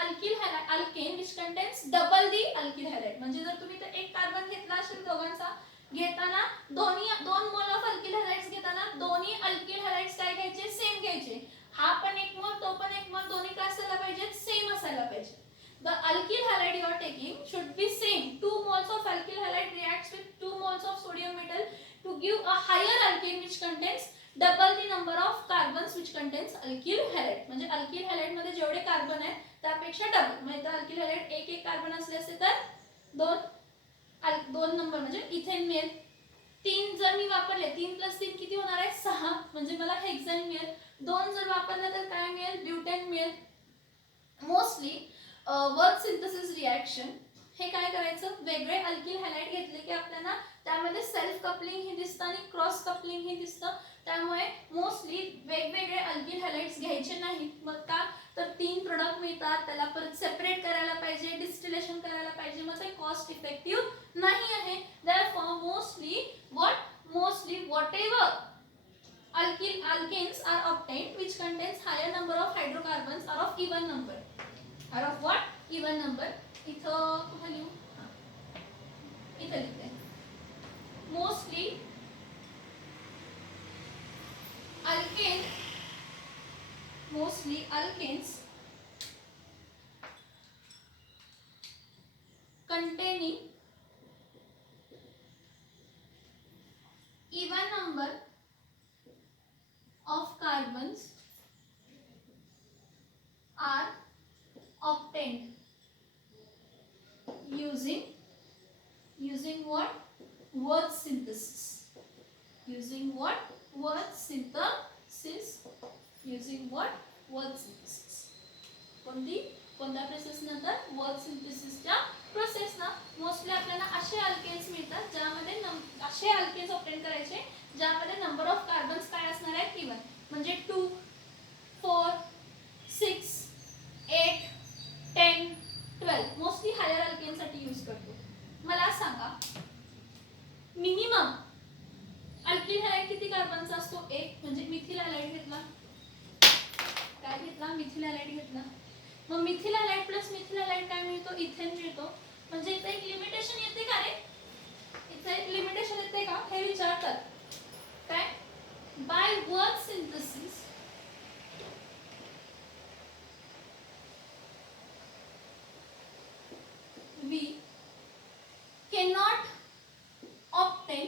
alkane which contains double the alkyl halide. म्हणजे जर तुम्ही तर एक carbon घेतला असेल दोघांचा, घेताना दोन मोल ऑफ अल्किल हॅलाइड्स घेताना दोन्ही अल्किल हॅलाइड्स काय घ्यायचे, सेम घ्यायचे. हा पण एक मोल, तो पण एक मोल, दोन्ही काय असायला पाहिजे, सेम असायला पाहिजे. The alkyl halide you are taking should be same. 2 moles of alkyl halide reacts with 2 moles of sodium metal to give a higher alkane which contains double the number of carbons which contains alkyl halide. म्हणजे alkyl halide मध्ये जेवढे carbon आहेत त्यापेक्षा double. म्हणजे alkyl halide एक carbon असले असेल तर दोन नंबर म्हणजे इथेन मिळेल. 3 जर मी वापरले, 3 + 3 किती होणार आहे, 6. म्हणजे मला हेक्सेन मिळेल. 2 जर वापरले तर काय मिळेल, ब्युटेन मिळेल. मोस्टली वर्क सिंथेसिस रिएक्शन हे काय करायचं, वेगळे अल्किल हॅलाइड घेतले की आपल्याला त्यामध्ये सेल्फ कपलिंग ही दिसतं आणि क्रॉस कपलिंग ही दिसतं. त्यामुळे मोस्टली वेगवेगळे अल्किल हॅलाइड्स घ्यायचे नाहीत. मग का, तर 3 प्रोडक्ट मिळतात, त्याला परत सेपरेट करायला पाहिजे, डिस्टिलेशन करायला पाहिजे, मग ते कॉस्ट इफेक्टिव्ह नाही आहे. Therefore mostly whatever alkenes are obtained which contains higher number of hydrocarbons are of even number. Are of what? Even number. इथं कुठे लिहू, इथं लिहिते. Mostly alkanes containing even number of carbons are obtained using what? Word synthesis. Using what? Word synthesis. Using what? Word synthesis. कोणत्या process नंतर, word सिंथेसिसच्या process ना. Most methyl halide घेतला, मग methyl halide plus methyl halide काय मिळतो, ethane मिळतो. म्हणजे इथे एक लिमिटेशन येते का रे, इथे एक लिमिटेशन येते का हे विचारतात. काय, by work synthesis we cannot obtain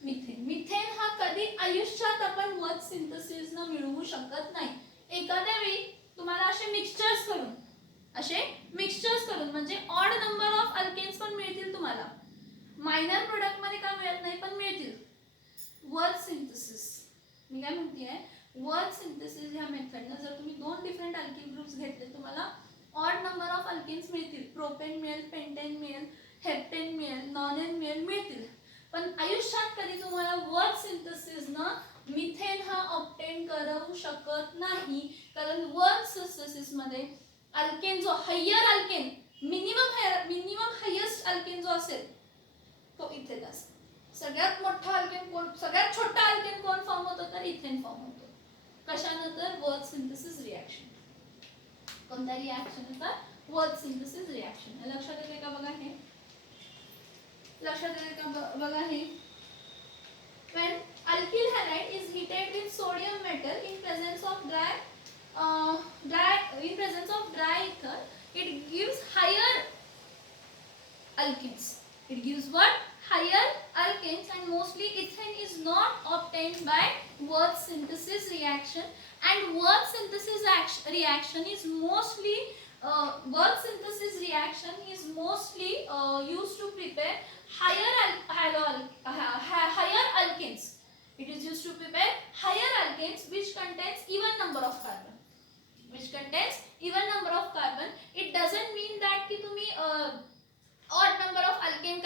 methane. Methane हा कधी आयुष्यात आपण वर्क सिंथेसिस न मिळवू शकत नाही. एखाद्या वेळी तुम्हाला असे मिक्सचर्स करून म्हणजे ऑड नंबर ऑफ अल्केन्स पण मिळतील तुम्हाला, मायनर प्रोडक्ट मध्ये का मिळत नाही पण मिळतील. वर्क सिंथेसिस मी काय म्हणतेय, वर्क सिंथेसिस ह्या मेथडनं जर तुम्ही 2 डिफरंट अल्किल ग्रुप्स घेतले तुम्हाला ऑड नंबर ऑफ अल्केन्स मिळतील. प्रोपेन मिळेल, पेंटेन मिळेल, हेप्टेन मिळेल, नॉनेन मिळतील. पण आयुष्यात कधी तुम्हाला वर्क सिंथेसिस न मिथेन हा ऑब्टेन करू शकत नाही. कारण वर्क सिंथेसिस मध्ये अल्केन जो higher alkane minimum highest alkane जो असेल तो इथेन असेल. सगळ्यात मोठा अल्केन कोण, सगळ्यात छोटा अल्केन कोण फॉर्म होतो तर इथेन फॉर्म होतो. कशानं तर वर्क सिंथेसिस रिएक्शन. कोणत्या रिएक्शन होतात, वर्क सिंथेसिस रिएक्शन. लक्षात येते का बघा हे, लक्षात येते का बघा हे. when alkyl halide is heated with sodium metal in presence of dry ether, it gives higher alkenes. It gives what, higher alkenes, and mostly ethane is not obtained by work synthesis reaction. And work synthesis reaction is mostly used to prepare higher alkenes. It is used to prepare higher alkenes which contains even number of carbon. It doesn't mean that की तुम्ही odd number of alkane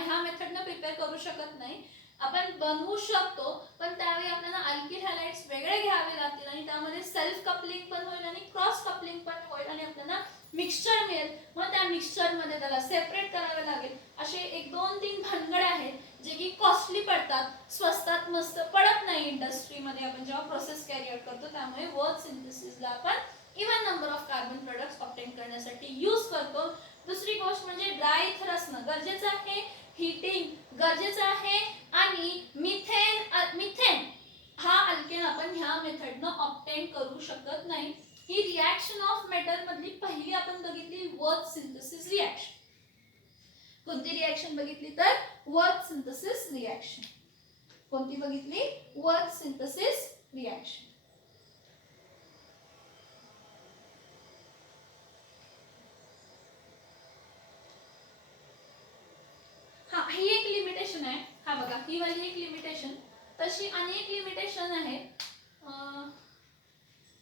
ह्या method ने prepare करू शकत नाही. आपण बनवू शकतो, पण त्यावेळी आपल्याला अल्किल हॅलाइड्स वेगळे घ्यावे लागतील आणि त्यामध्ये सेल्फ कपलिंग पण होईल आणि क्रॉस कपलिंग पण होईल आणि आपल्याला मिक्सचर मिळेल. मग त्या मिक्सचर मध्ये त्याला सेपरेट करावे लागेल. असे 1-2-3 भानगडे आहेत जे की कॉस्टली पडतात, स्वस्तात मस्त पडत नाही इंडस्ट्रीमध्ये आपण जेव्हा प्रोसेस कॅरी आउट करतो. त्यामुळे वर्क सिंथेसिसला आपण even number of carbon products obtain करण्यासाठी यूज करतो. दुसरी गोष्ट म्हणजे ड्राय इथर असणं गरजेचं आहे, हीटिंग गरजेचं आहे आणि मिथेन हा अल्केन आपण ह्या मेथडनं ऑब्टेन करू शकत नाही. ही रिएक्शन ऑफ मेटल मधली पहिली आपण बघितली वर्क सिंथेसिस रिएक्शन. कोणती रिएक्शन बघितली तर वर्क सिंथेसिस रिएक्शन. कोणती बघितली, वर्क सिंथेसिस रिएक्शन. हा, ही एक लिमिटेशन आहे. हा बघा, ही वाली एक लिमिटेशन. तशी अनेक लिमिटेशन आहेत.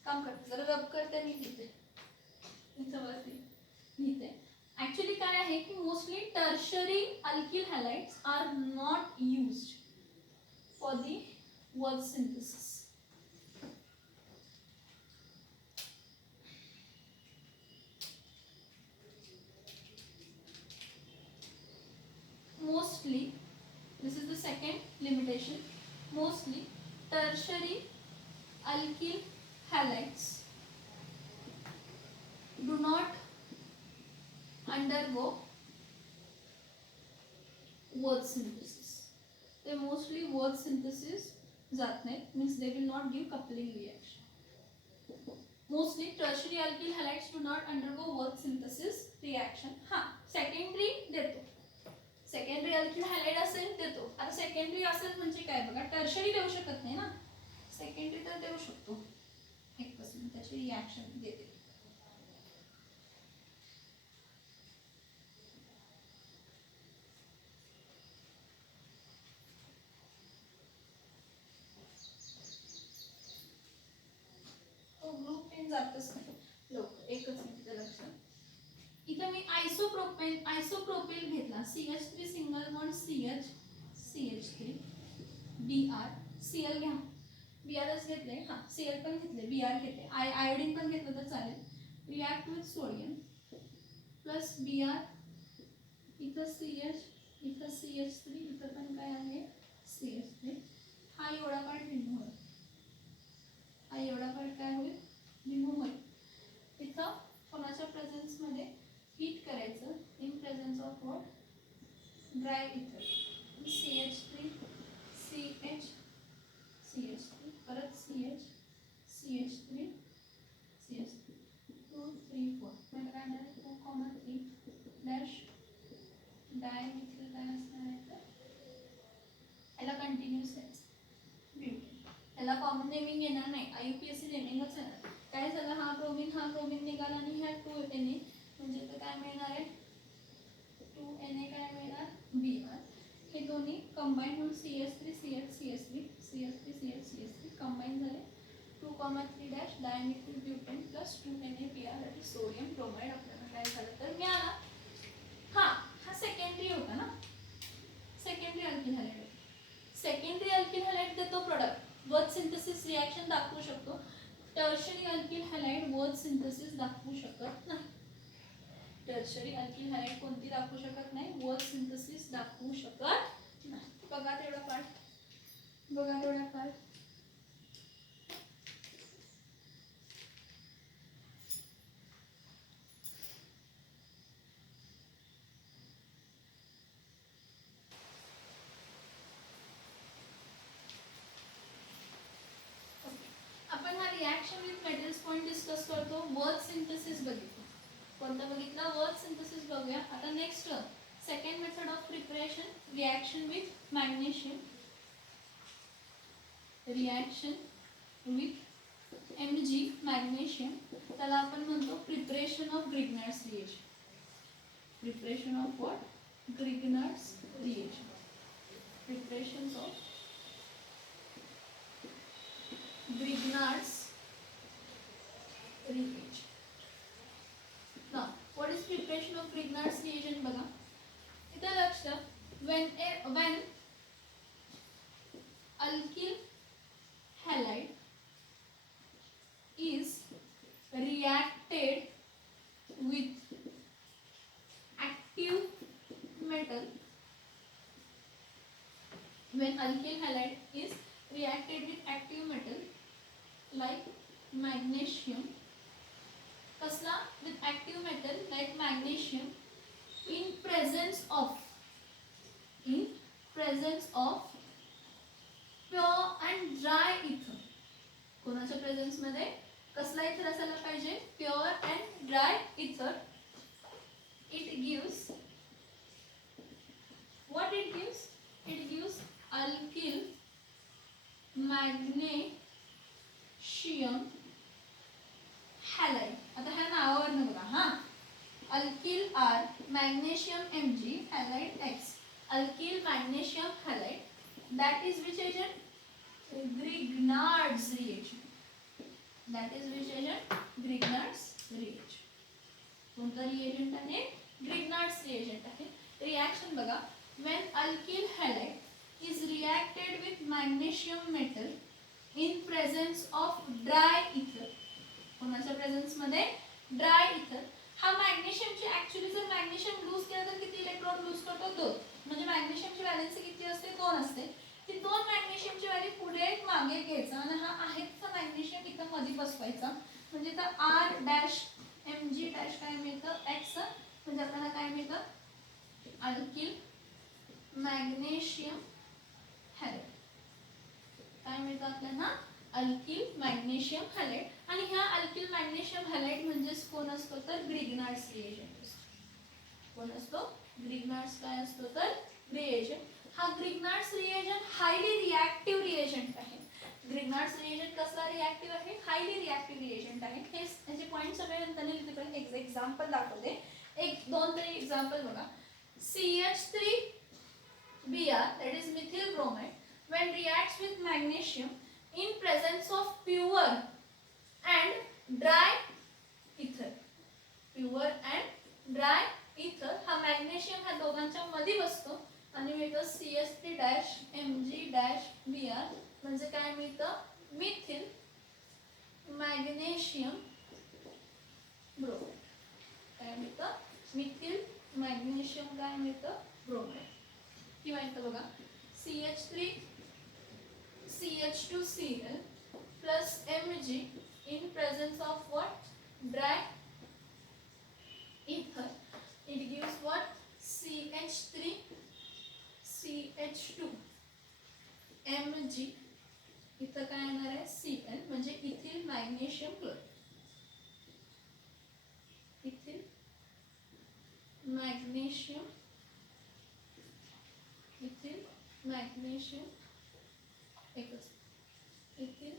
काम करते जरा रब करते मी लिहिते इथं वरती लिहिते. ऍक्च्युली काय आहे की mostly tertiary alkyl halides are not used for the वर्क synthesis. Mostly, this is the second limitation, mostly tertiary alkyl halides do not undergo work synthesis. They mostly work synthesis जात नाही, means they will not give coupling reaction. Mostly tertiary alkyl halides do not undergo work synthesis reaction. हाँ, secondary देतो. Secondary alkyl halide असेल देतो. आता secondary असेल म्हणजे काय बघा, टर्शरी देऊ शकत नाही ना, सेकंडरी तर देऊ शकतो. 1% त्याची रिएक्शन देते. ग्रुप पेन जातच नाही लोक, एकच मिनिट लक्षात. इथं मी आयसोप्रोपेल घेतला, CH3 single bond CH3 Br, Cl घ्या, Brच घेतले. हा, Cl पण घेतले, Br घेतले, आयोडीन पण घेतलं तर चालेल. React with sodium plus Br, इथं CH, इथं CH3, इथं पण काय आहे CH3. हा एवढा पार्ट रिमूव्ह होईल, हा एवढा पार्ट काय होईल CH CH3 CH 2 3 4 म्हणजे काय येणार 2,3 डॅश डायमिथिल काय असणार आहे तर याला कंटिन्यूस आहे, याला कॉमन नेमिंग येणार नाही, IUPAC नेमिंगच येणार. काय झालं हा ब्रोमीन निघाला आणि ह्या 2Na म्हणजे तर काय मिळणार आहे 2Na काय मिळणार Br. हे दोन्ही कंबाईन होऊन CH3 CH CH3 CH3 CH CH3 combine झाले 2,3 dash dimethyl butane plus 2NaBr that is sodium bromide. आपल्याला काय झालं तर मिळाला. हा सेकंडरी होता ना, secondary alkyl halide. Secondary alkyl halide देतो प्रोडक्ट, वर्थ सिंथेसिस रिॲक्शन दाखवू शकतो. Tertiary alkyl halide worth synthesis दाखवू शकत नाही. टर्शरी अल्किल हॅलाइड कोणती दाखवू शकत नाही, वर्थ सिंथेसिस दाखवू शकत नाही. बघा तेवढा पार्ट, बघा तेवढा पार्ट. आपण हा reaction with metals point discuss करतो. वर्थ सिंथेसिस बघितलं, कोणता बघितला वर्थ सिंथेसिस बघूया. आता next second method of preparation reaction with magnesium, reaction with Mg magnesium, त्याला आपण म्हणतो preparation of Grignard's reagent. Preparation of what Grignard's reagent, preparation of Grignard's reagent. Now, what is preparation of Grignard's reagent? बघा इथे लक्ष द्या. when alkyl halide is reacted with active metal, when alkyl halide is reacted with active metal like magnesium, कसला with active metal like magnesium in presence of pure and dry ether. कोणाच्या presence मध्ये कसला इथर असायला पाहिजे, pure and dry इथर. it gives what it gives alkyl magnesium halide. आता ह्या नावावरून बघा हा, alkyl R magnesium Mg halide X, alkyl magnesium halide, that is which agent, Grignard's reagent, that is which agent, Grignard's reagent. कोणता reagent आहे, Grignard's reagent आहे. Reaction बघा, when alkyl halide is reacted with magnesium metal in presence of dry ether, कोणाच्या presence मध्ये dry इथर. हा मॅग्नेशियमची actually जर magnesium loose केला तर किती इलेक्ट्रॉन लूज करतो, 2. म्हणजे मॅग्नेशियमची व्हॅलेन्सी किती असते, 2 असते. ती 2 मॅग्नेशियमची व्हॅल्यू पुढे मागे घ्यायचा आणि हा आहेचा मॅग्नेशियम इथं मध्ये बसवायचा. म्हणजे तर R डॅश Mg डॅश काय मिळतं X, म्हणजे आपल्याला काय मिळतं alkyl magnesium halide. काय मिळतं आपल्याला alkyl magnesium halide. आणि ह्या alkyl magnesium halide म्हणजेच कोण असतो तर Grignard's reagent असतो. कोण असतो, Grignard's काय असतो तर reagent. हा Grignard's reagent highly reactive reagent आहे. Grignard's reagent कसला रिएक्टिव्ह आहे, हायली रिएक्टिव्ह रिएजंट आहे. हे याचे पॉइंट सगळे नंतर तिकडे एक एक्झाम्पल दाखवते, एक दोन तरी एक्झाम्पल बघा. CH3Br that is methyl bromide when reacts with magnesium in presence of pure and dry ether, pure and dry ether. हा मॅग्नेशियम ह्या दोघांच्या मध्ये बसतो आणि मिळतं CH3 dash Mg dash Br, म्हणजे काय मिळतं मिथिल मॅग्नेशियम ब्रोमाइड. काय मिळतं मिथिल मॅग्नेशियम काय मिळतं ब्रोमाइड. किंवा इथं बघा CH3 CH2Cl plus Mg in presence of what, dry ether. It gives what, CH3 CH2 Mg इथं काय येणार आहे Cl म्हणजे ethyl magnesium chloride. Ethyl magnesium एकच इथिल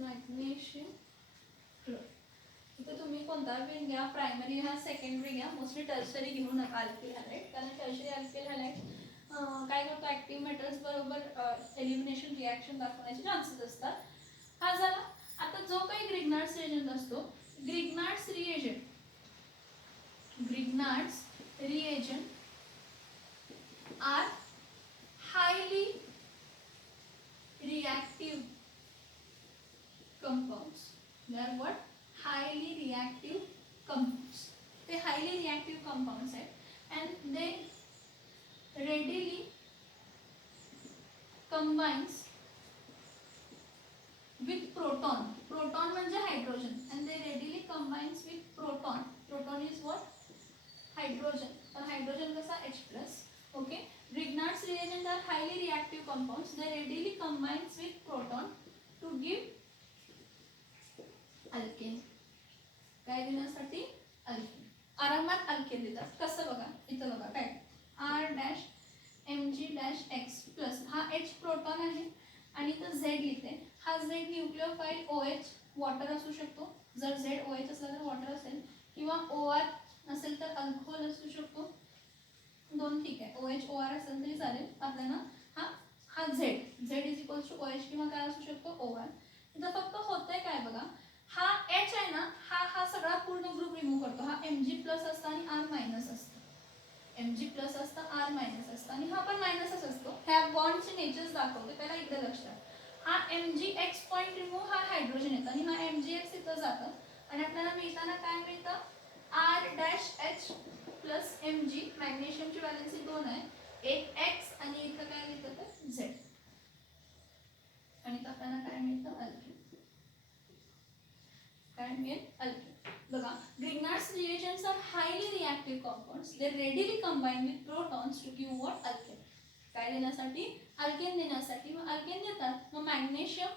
मॅग्नेशियम क्लोराइड. इथं तुम्ही कोणता पण घ्या, प्रायमरी घ्या, सेकंडरी घ्या, मोस्टली टर्शरी घेऊ नका अल्किल हॅलाइड, कारण टर्शरी अल्किल हॅलाइड काय करतो ऍक्टिव्ह मेटल्स बरोबर एलिमिनेशन रिॲक्शन दाखवण्याचे चान्सेस असतात. हा झाला. आता जो काही ग्रिग्नार्ड्स रिएजंट असतो, Grignard's reagent are highly reactive compounds. They are what? Highly reactive compounds. They highly reactive compounds आहेत and they readily combines with proton. Proton म्हणजे hydrogen and they readily combines with proton. Proton is what? Hydrogen. पण hydrogen कसा H+. Okay. Grignard's reagents are highly reactive compounds. They readily combines with proton to give alkane. काय देण्यासाठी alkane. आरामात alkane देतात. कसं बघा, इथं बघा काय R-Mg-X प्लस हा H प्रोटॉन आहे आणि इथं Z लिहिते. हा Z न्यूक्लियोफाइल OH वॉटर असू शकतो. जर Z OH असला तर वॉटर असेल, किंवा OR असेल तर अल्कोहोल असू शकतो. दोन ठीक आहे, OH OR असेल तरी चालेल आपल्याला. हा Z is equals to OH किंवा काय असू शकतो OR. इथं फक्त होतंय काय बघा, हा H आहे ना, हा सगळा पूर्ण ग्रुप रिमूव्ह करतो. हा Mg+ असतं आणि R- असतं. Mg+ असतं, R- असतं आणि हा पण मायनसच असतो. ह्या बॉन्डचे नेचर्स दाखवते. पहिला इकडे लक्ष द्या. हा Mg(X) पॉइंट रिमूव्ह, हा हायड्रोजन येतं आणि हा Mg(X) इथं जातं आणि आपल्याला मिळताना काय मिळतं R-H प्लस Mg. मॅग्नेशियमची व्हॅलेन्सी 2 आहे, एक X आणि इथं काय लिहितं तर Z आणि आपल्याला काय मिळतं अल्केन. काय मिळेल अल्केन. बघा, Grignard's reagents are highly reactive compounds. They readily combine with protons to give what? Alkane. काय देण्यासाठी? अल्केन देण्यासाठी. मग अल्केन देतात, मग मॅग्नेशियम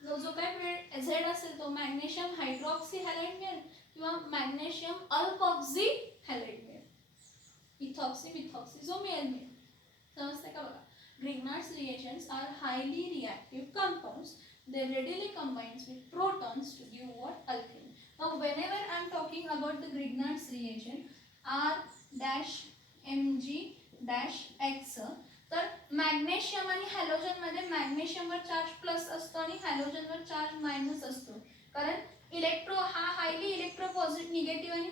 जो काय Z असेल तो मॅग्नेशियम हायड्रॉक्सी हॅलाइड मिळेल किंवा मॅग्नेशियम अल्कॉक्सी हॅलाइड मिळेल. इथॉक्सी मिथॉक्सी जो मिळेल. समजते का बघा. Grignard's reagents are highly reactive compounds. They readily combines with protons to give what? Alkane. Now whenever I am talking about the Grignard's reagent R-Mg-X, तर magnesium आणि हॅलोजन मध्ये मॅग्नेशियमवर charge plus असतो आणि हॅलोजनवर चार्ज मायनस असतो. कारण electro हा highly electro positive negative आणि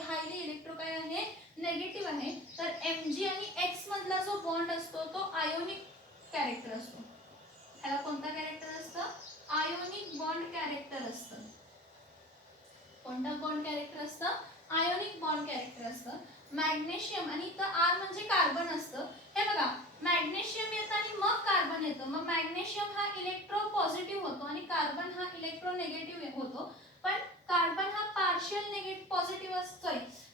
highly electro काय आहे नेगेटिव्ह आहे. तर Mg आणि X मधला जो बॉन्ड असतो तो आयोनिक कॅरेक्टर असतो. ह्याला कोणता कॅरेक्टर असतं? आयोनिक बॉन्ड कॅरेक्टर असतं. कोणता बॉन्ड कॅरेक्टर असतं? आयोनिक बॉन्ड कॅरेक्टर असतं. मॅग्नेशियम आणि इथं R म्हणजे कार्बन असतं. हे बघा, मॅग्नेशियम येतं आणि मग कार्बन येतं. मग मॅग्नेशियम हा इलेक्ट्रो पॉझिटिव्ह होतो आणि कार्बन हा इलेक्ट्रो निगेटिव्ह होतो. पण कार्बन हा पार्शियल निगेटिव्ह पॉझिटिव्ह असतो.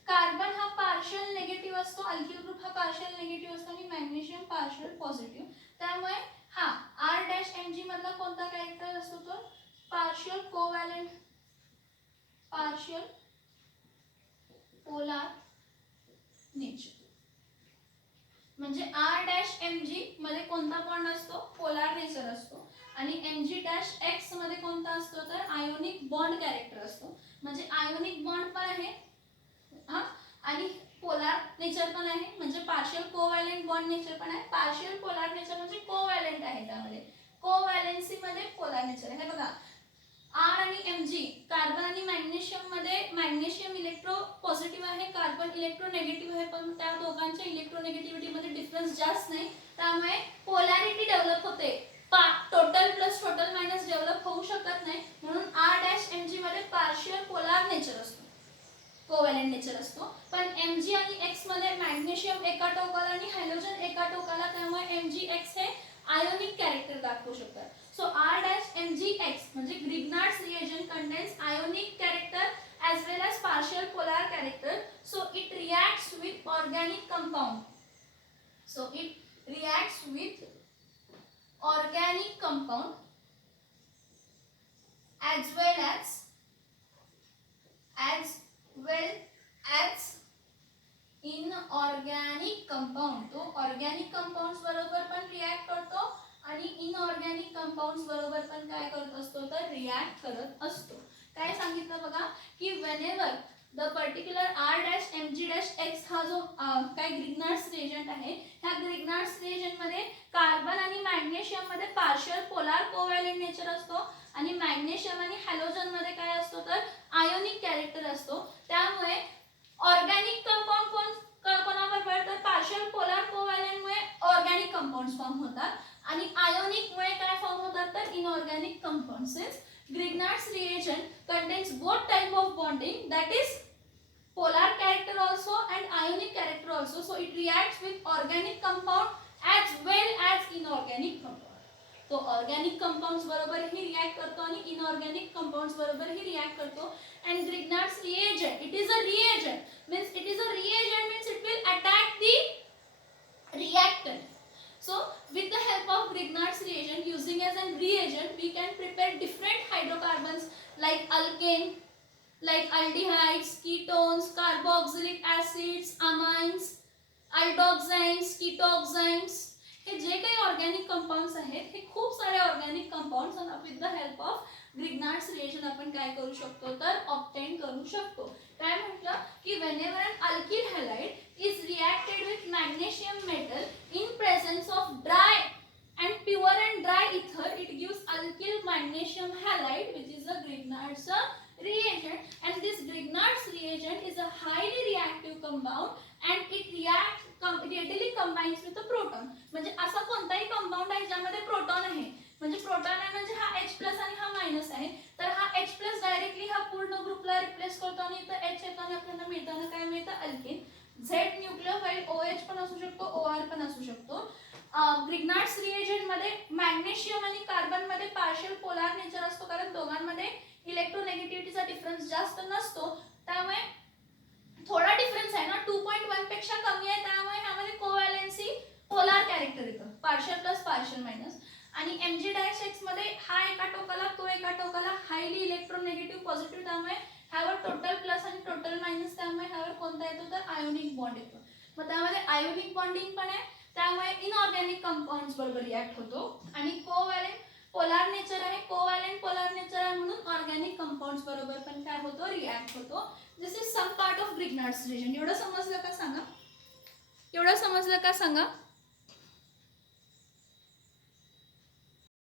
कार्बन हा पार्शियल निगेटिव्ह असतो, अल्किल ग्रुप हा पार्शियल निगेटिव्ह असतो आणि मॅग्नेशियम पार्शियल पॉझिटिव्ह. त्यामुळे हा R-Mg मधला कोणता कॅरेक्टर असतो तो partial covalent, partial polar nature. म्हणजे R-Mg मध्ये कोणता बॉन्ड असतो? पोलार नेचर असतो. आणि Mg-X मध्ये कोणता असतो तर आयोनिक बॉन्ड कॅरेक्टर असतो. म्हणजे आयोनिक बॉन्ड पण आहे हा आणि पोलार नेचर पण आहे. म्हणजे पार्शियल कोव्हॅलेंट बॉन्ड नेचर पण आहे. पार्शियल पोलार नेचर म्हणजे कोव्हॅलेंट आहे. त्यामध्ये कोव्हॅलेन्सी मध्ये पोलार नेचर आहे. हे बघा, R आणि Mg कार्बन आणि मॅग्नेशियम मध्ये मॅग्नेशियम इलेक्ट्रो पॉझिटिव्ह आहे, कार्बन इलेक्ट्रो नेगेटिव्ह आहे. पण त्या दोघांच्या इलेक्ट्रोनेगेटिव्हिटी मध्ये डिफरन्स जास्त नाही. त्यामुळे पोलॅरिटी डेव्हलप होते. Total plus total minus develop होऊ शकत नाही. म्हणून R-Mg मध्ये पार्शियल पोलार नेचर असतो, कोव्हॅलेंट नेचर असतो. पण Mg आणि X मध्ये मॅग्नेशियम एका टोकाला आणि हॅलोजन एका टोकाला. त्यामुळे Mg-X हे आयोनिक कॅरेक्टर दाखवू शकतात. So R-Mg-X म्हणजे Grignard's reagent contains ionic character as well as partial polar character. So it reacts with organic compound. So it reacts with organic compound as well as inorganic compound. तो organic compounds बरोबर पण react करतो आणि inorganic compounds बरोबर पण काय करत असतो तर रिॲक्ट करत असतो. काय सांगितलं बघा की whenever the particular R dash Mg dash X हा जो काय ग्रिग्नार्ड्स रिएजंट आहे, ह्या ग्रिग्नार्ड्स रिएजंट मध्ये कार्बन आणि मॅग्नेशियम मध्ये पार्शियल पोलार कोव्हॅलेंट नेचर असतो आणि मॅग्नेशियम आणि हॅलोजन मध्ये काय असतो तर आयोनिक कॅरेक्टर असतो. त्यामुळे ऑर्गॅनिक कंपाऊंड कोणाबरोबर तर पार्शियल पोलार कोव्हॅलेंट मुळे ऑर्गॅनिक कंपाऊंड्स फॉर्म होतात आणि आयोनिक मुळे काय फॉर्म होतात तर inorganic compounds. Since Grignard's reagent contains both type of bonding, that is polar character also and ionic character also, so it reacts with organic compound as well as inorganic compound. तो organic compounds बरोबर ही react करतो आणि inorganic compounds बरोबर ही react करतो. and Grignard's reagent, it is a reagent, means it is a reagent means it will attack the reactant. So with the help of Grignard's reagent, using as a reagent, we can prepare different hydrocarbons like alkane, like aldehydes, ketones, carboxylic acids, amines, aldoxynes, ketoxynes. हे जे काही organic compounds आहेत हे खूप सारे organic compounds with the help of Grignard's reagent आपण काय करू शकतो तर ऑब्टेन करू शकतो. काय म्हटलं की whenever an alkyl halide is reacted with magnesium metal in presence of dry and pure and dry ether, it gives alkyl magnesium halide which is a Grignard's reagent, and this Grignard's reagent is a highly reactive compound and it readily combines with a proton. म्हणजे असा कोणताही compound आहे ज्यामध्ये proton आहे, म्हणजे proton आहे म्हणजे हा H+ आणि हा मायनस आहे, तर हा H+ डायरेक्टली हा पूर्ण ग्रुपला रिप्लेस करतो आणि इथं H येतो आणि आपल्याला मिळताना काय मिळतं अल्केन. Z न्यूक्लियोफाइल OH पण असू शकतो, OR पण असू शकतो. ग्रिग्नार्ड्स रिएजंट मध्ये मॅग्नेशियम आणि कार्बन मध्ये पार्शियल पोलार नेचर असतो कारण दोघांमध्ये इलेक्ट्रोनेगेटिव्हिटीचा डिफरन्स जास्त नसतो, त्यामुळे थोडा डिफरन्स आहे ना 2.1 पेक्षा कमी आहे, त्यामुळे ह्यामध्ये कोव्हॅलेन्सी पोलार कॅरेक्टर येतं पार्शियल प्लस पार्शियल मायनस. आणि Mg-X मध्ये हा एका टोकाला तो एका टोकाला हायली इलेक्ट्रोनेगेटिव्ह पॉझिटिव्ह, त्यामुळे ह्यावर टोटल प्लस आणि टोटल मायनस, त्यामुळे ह्यावर कोणता येतो तर आयोनिक बॉन्ड येतो. मग त्यामध्ये आयोनिक बॉन्डिंग पण आहे, त्यामुळे इनऑर्गॅनिक कंपाऊंड्स बरोबर रिॲक्ट होतो. आणि कोव्हॅलेंट पोलार नेचर आहे, कोव्हॅलेंट पोलार नेचर आहे म्हणून ऑर्गॅनिक कंपाऊंड्स बरोबर पण काय होतो रिॲक्ट होतो. This is some part of Grignard's reagent. एवढं समजलं का सांगा?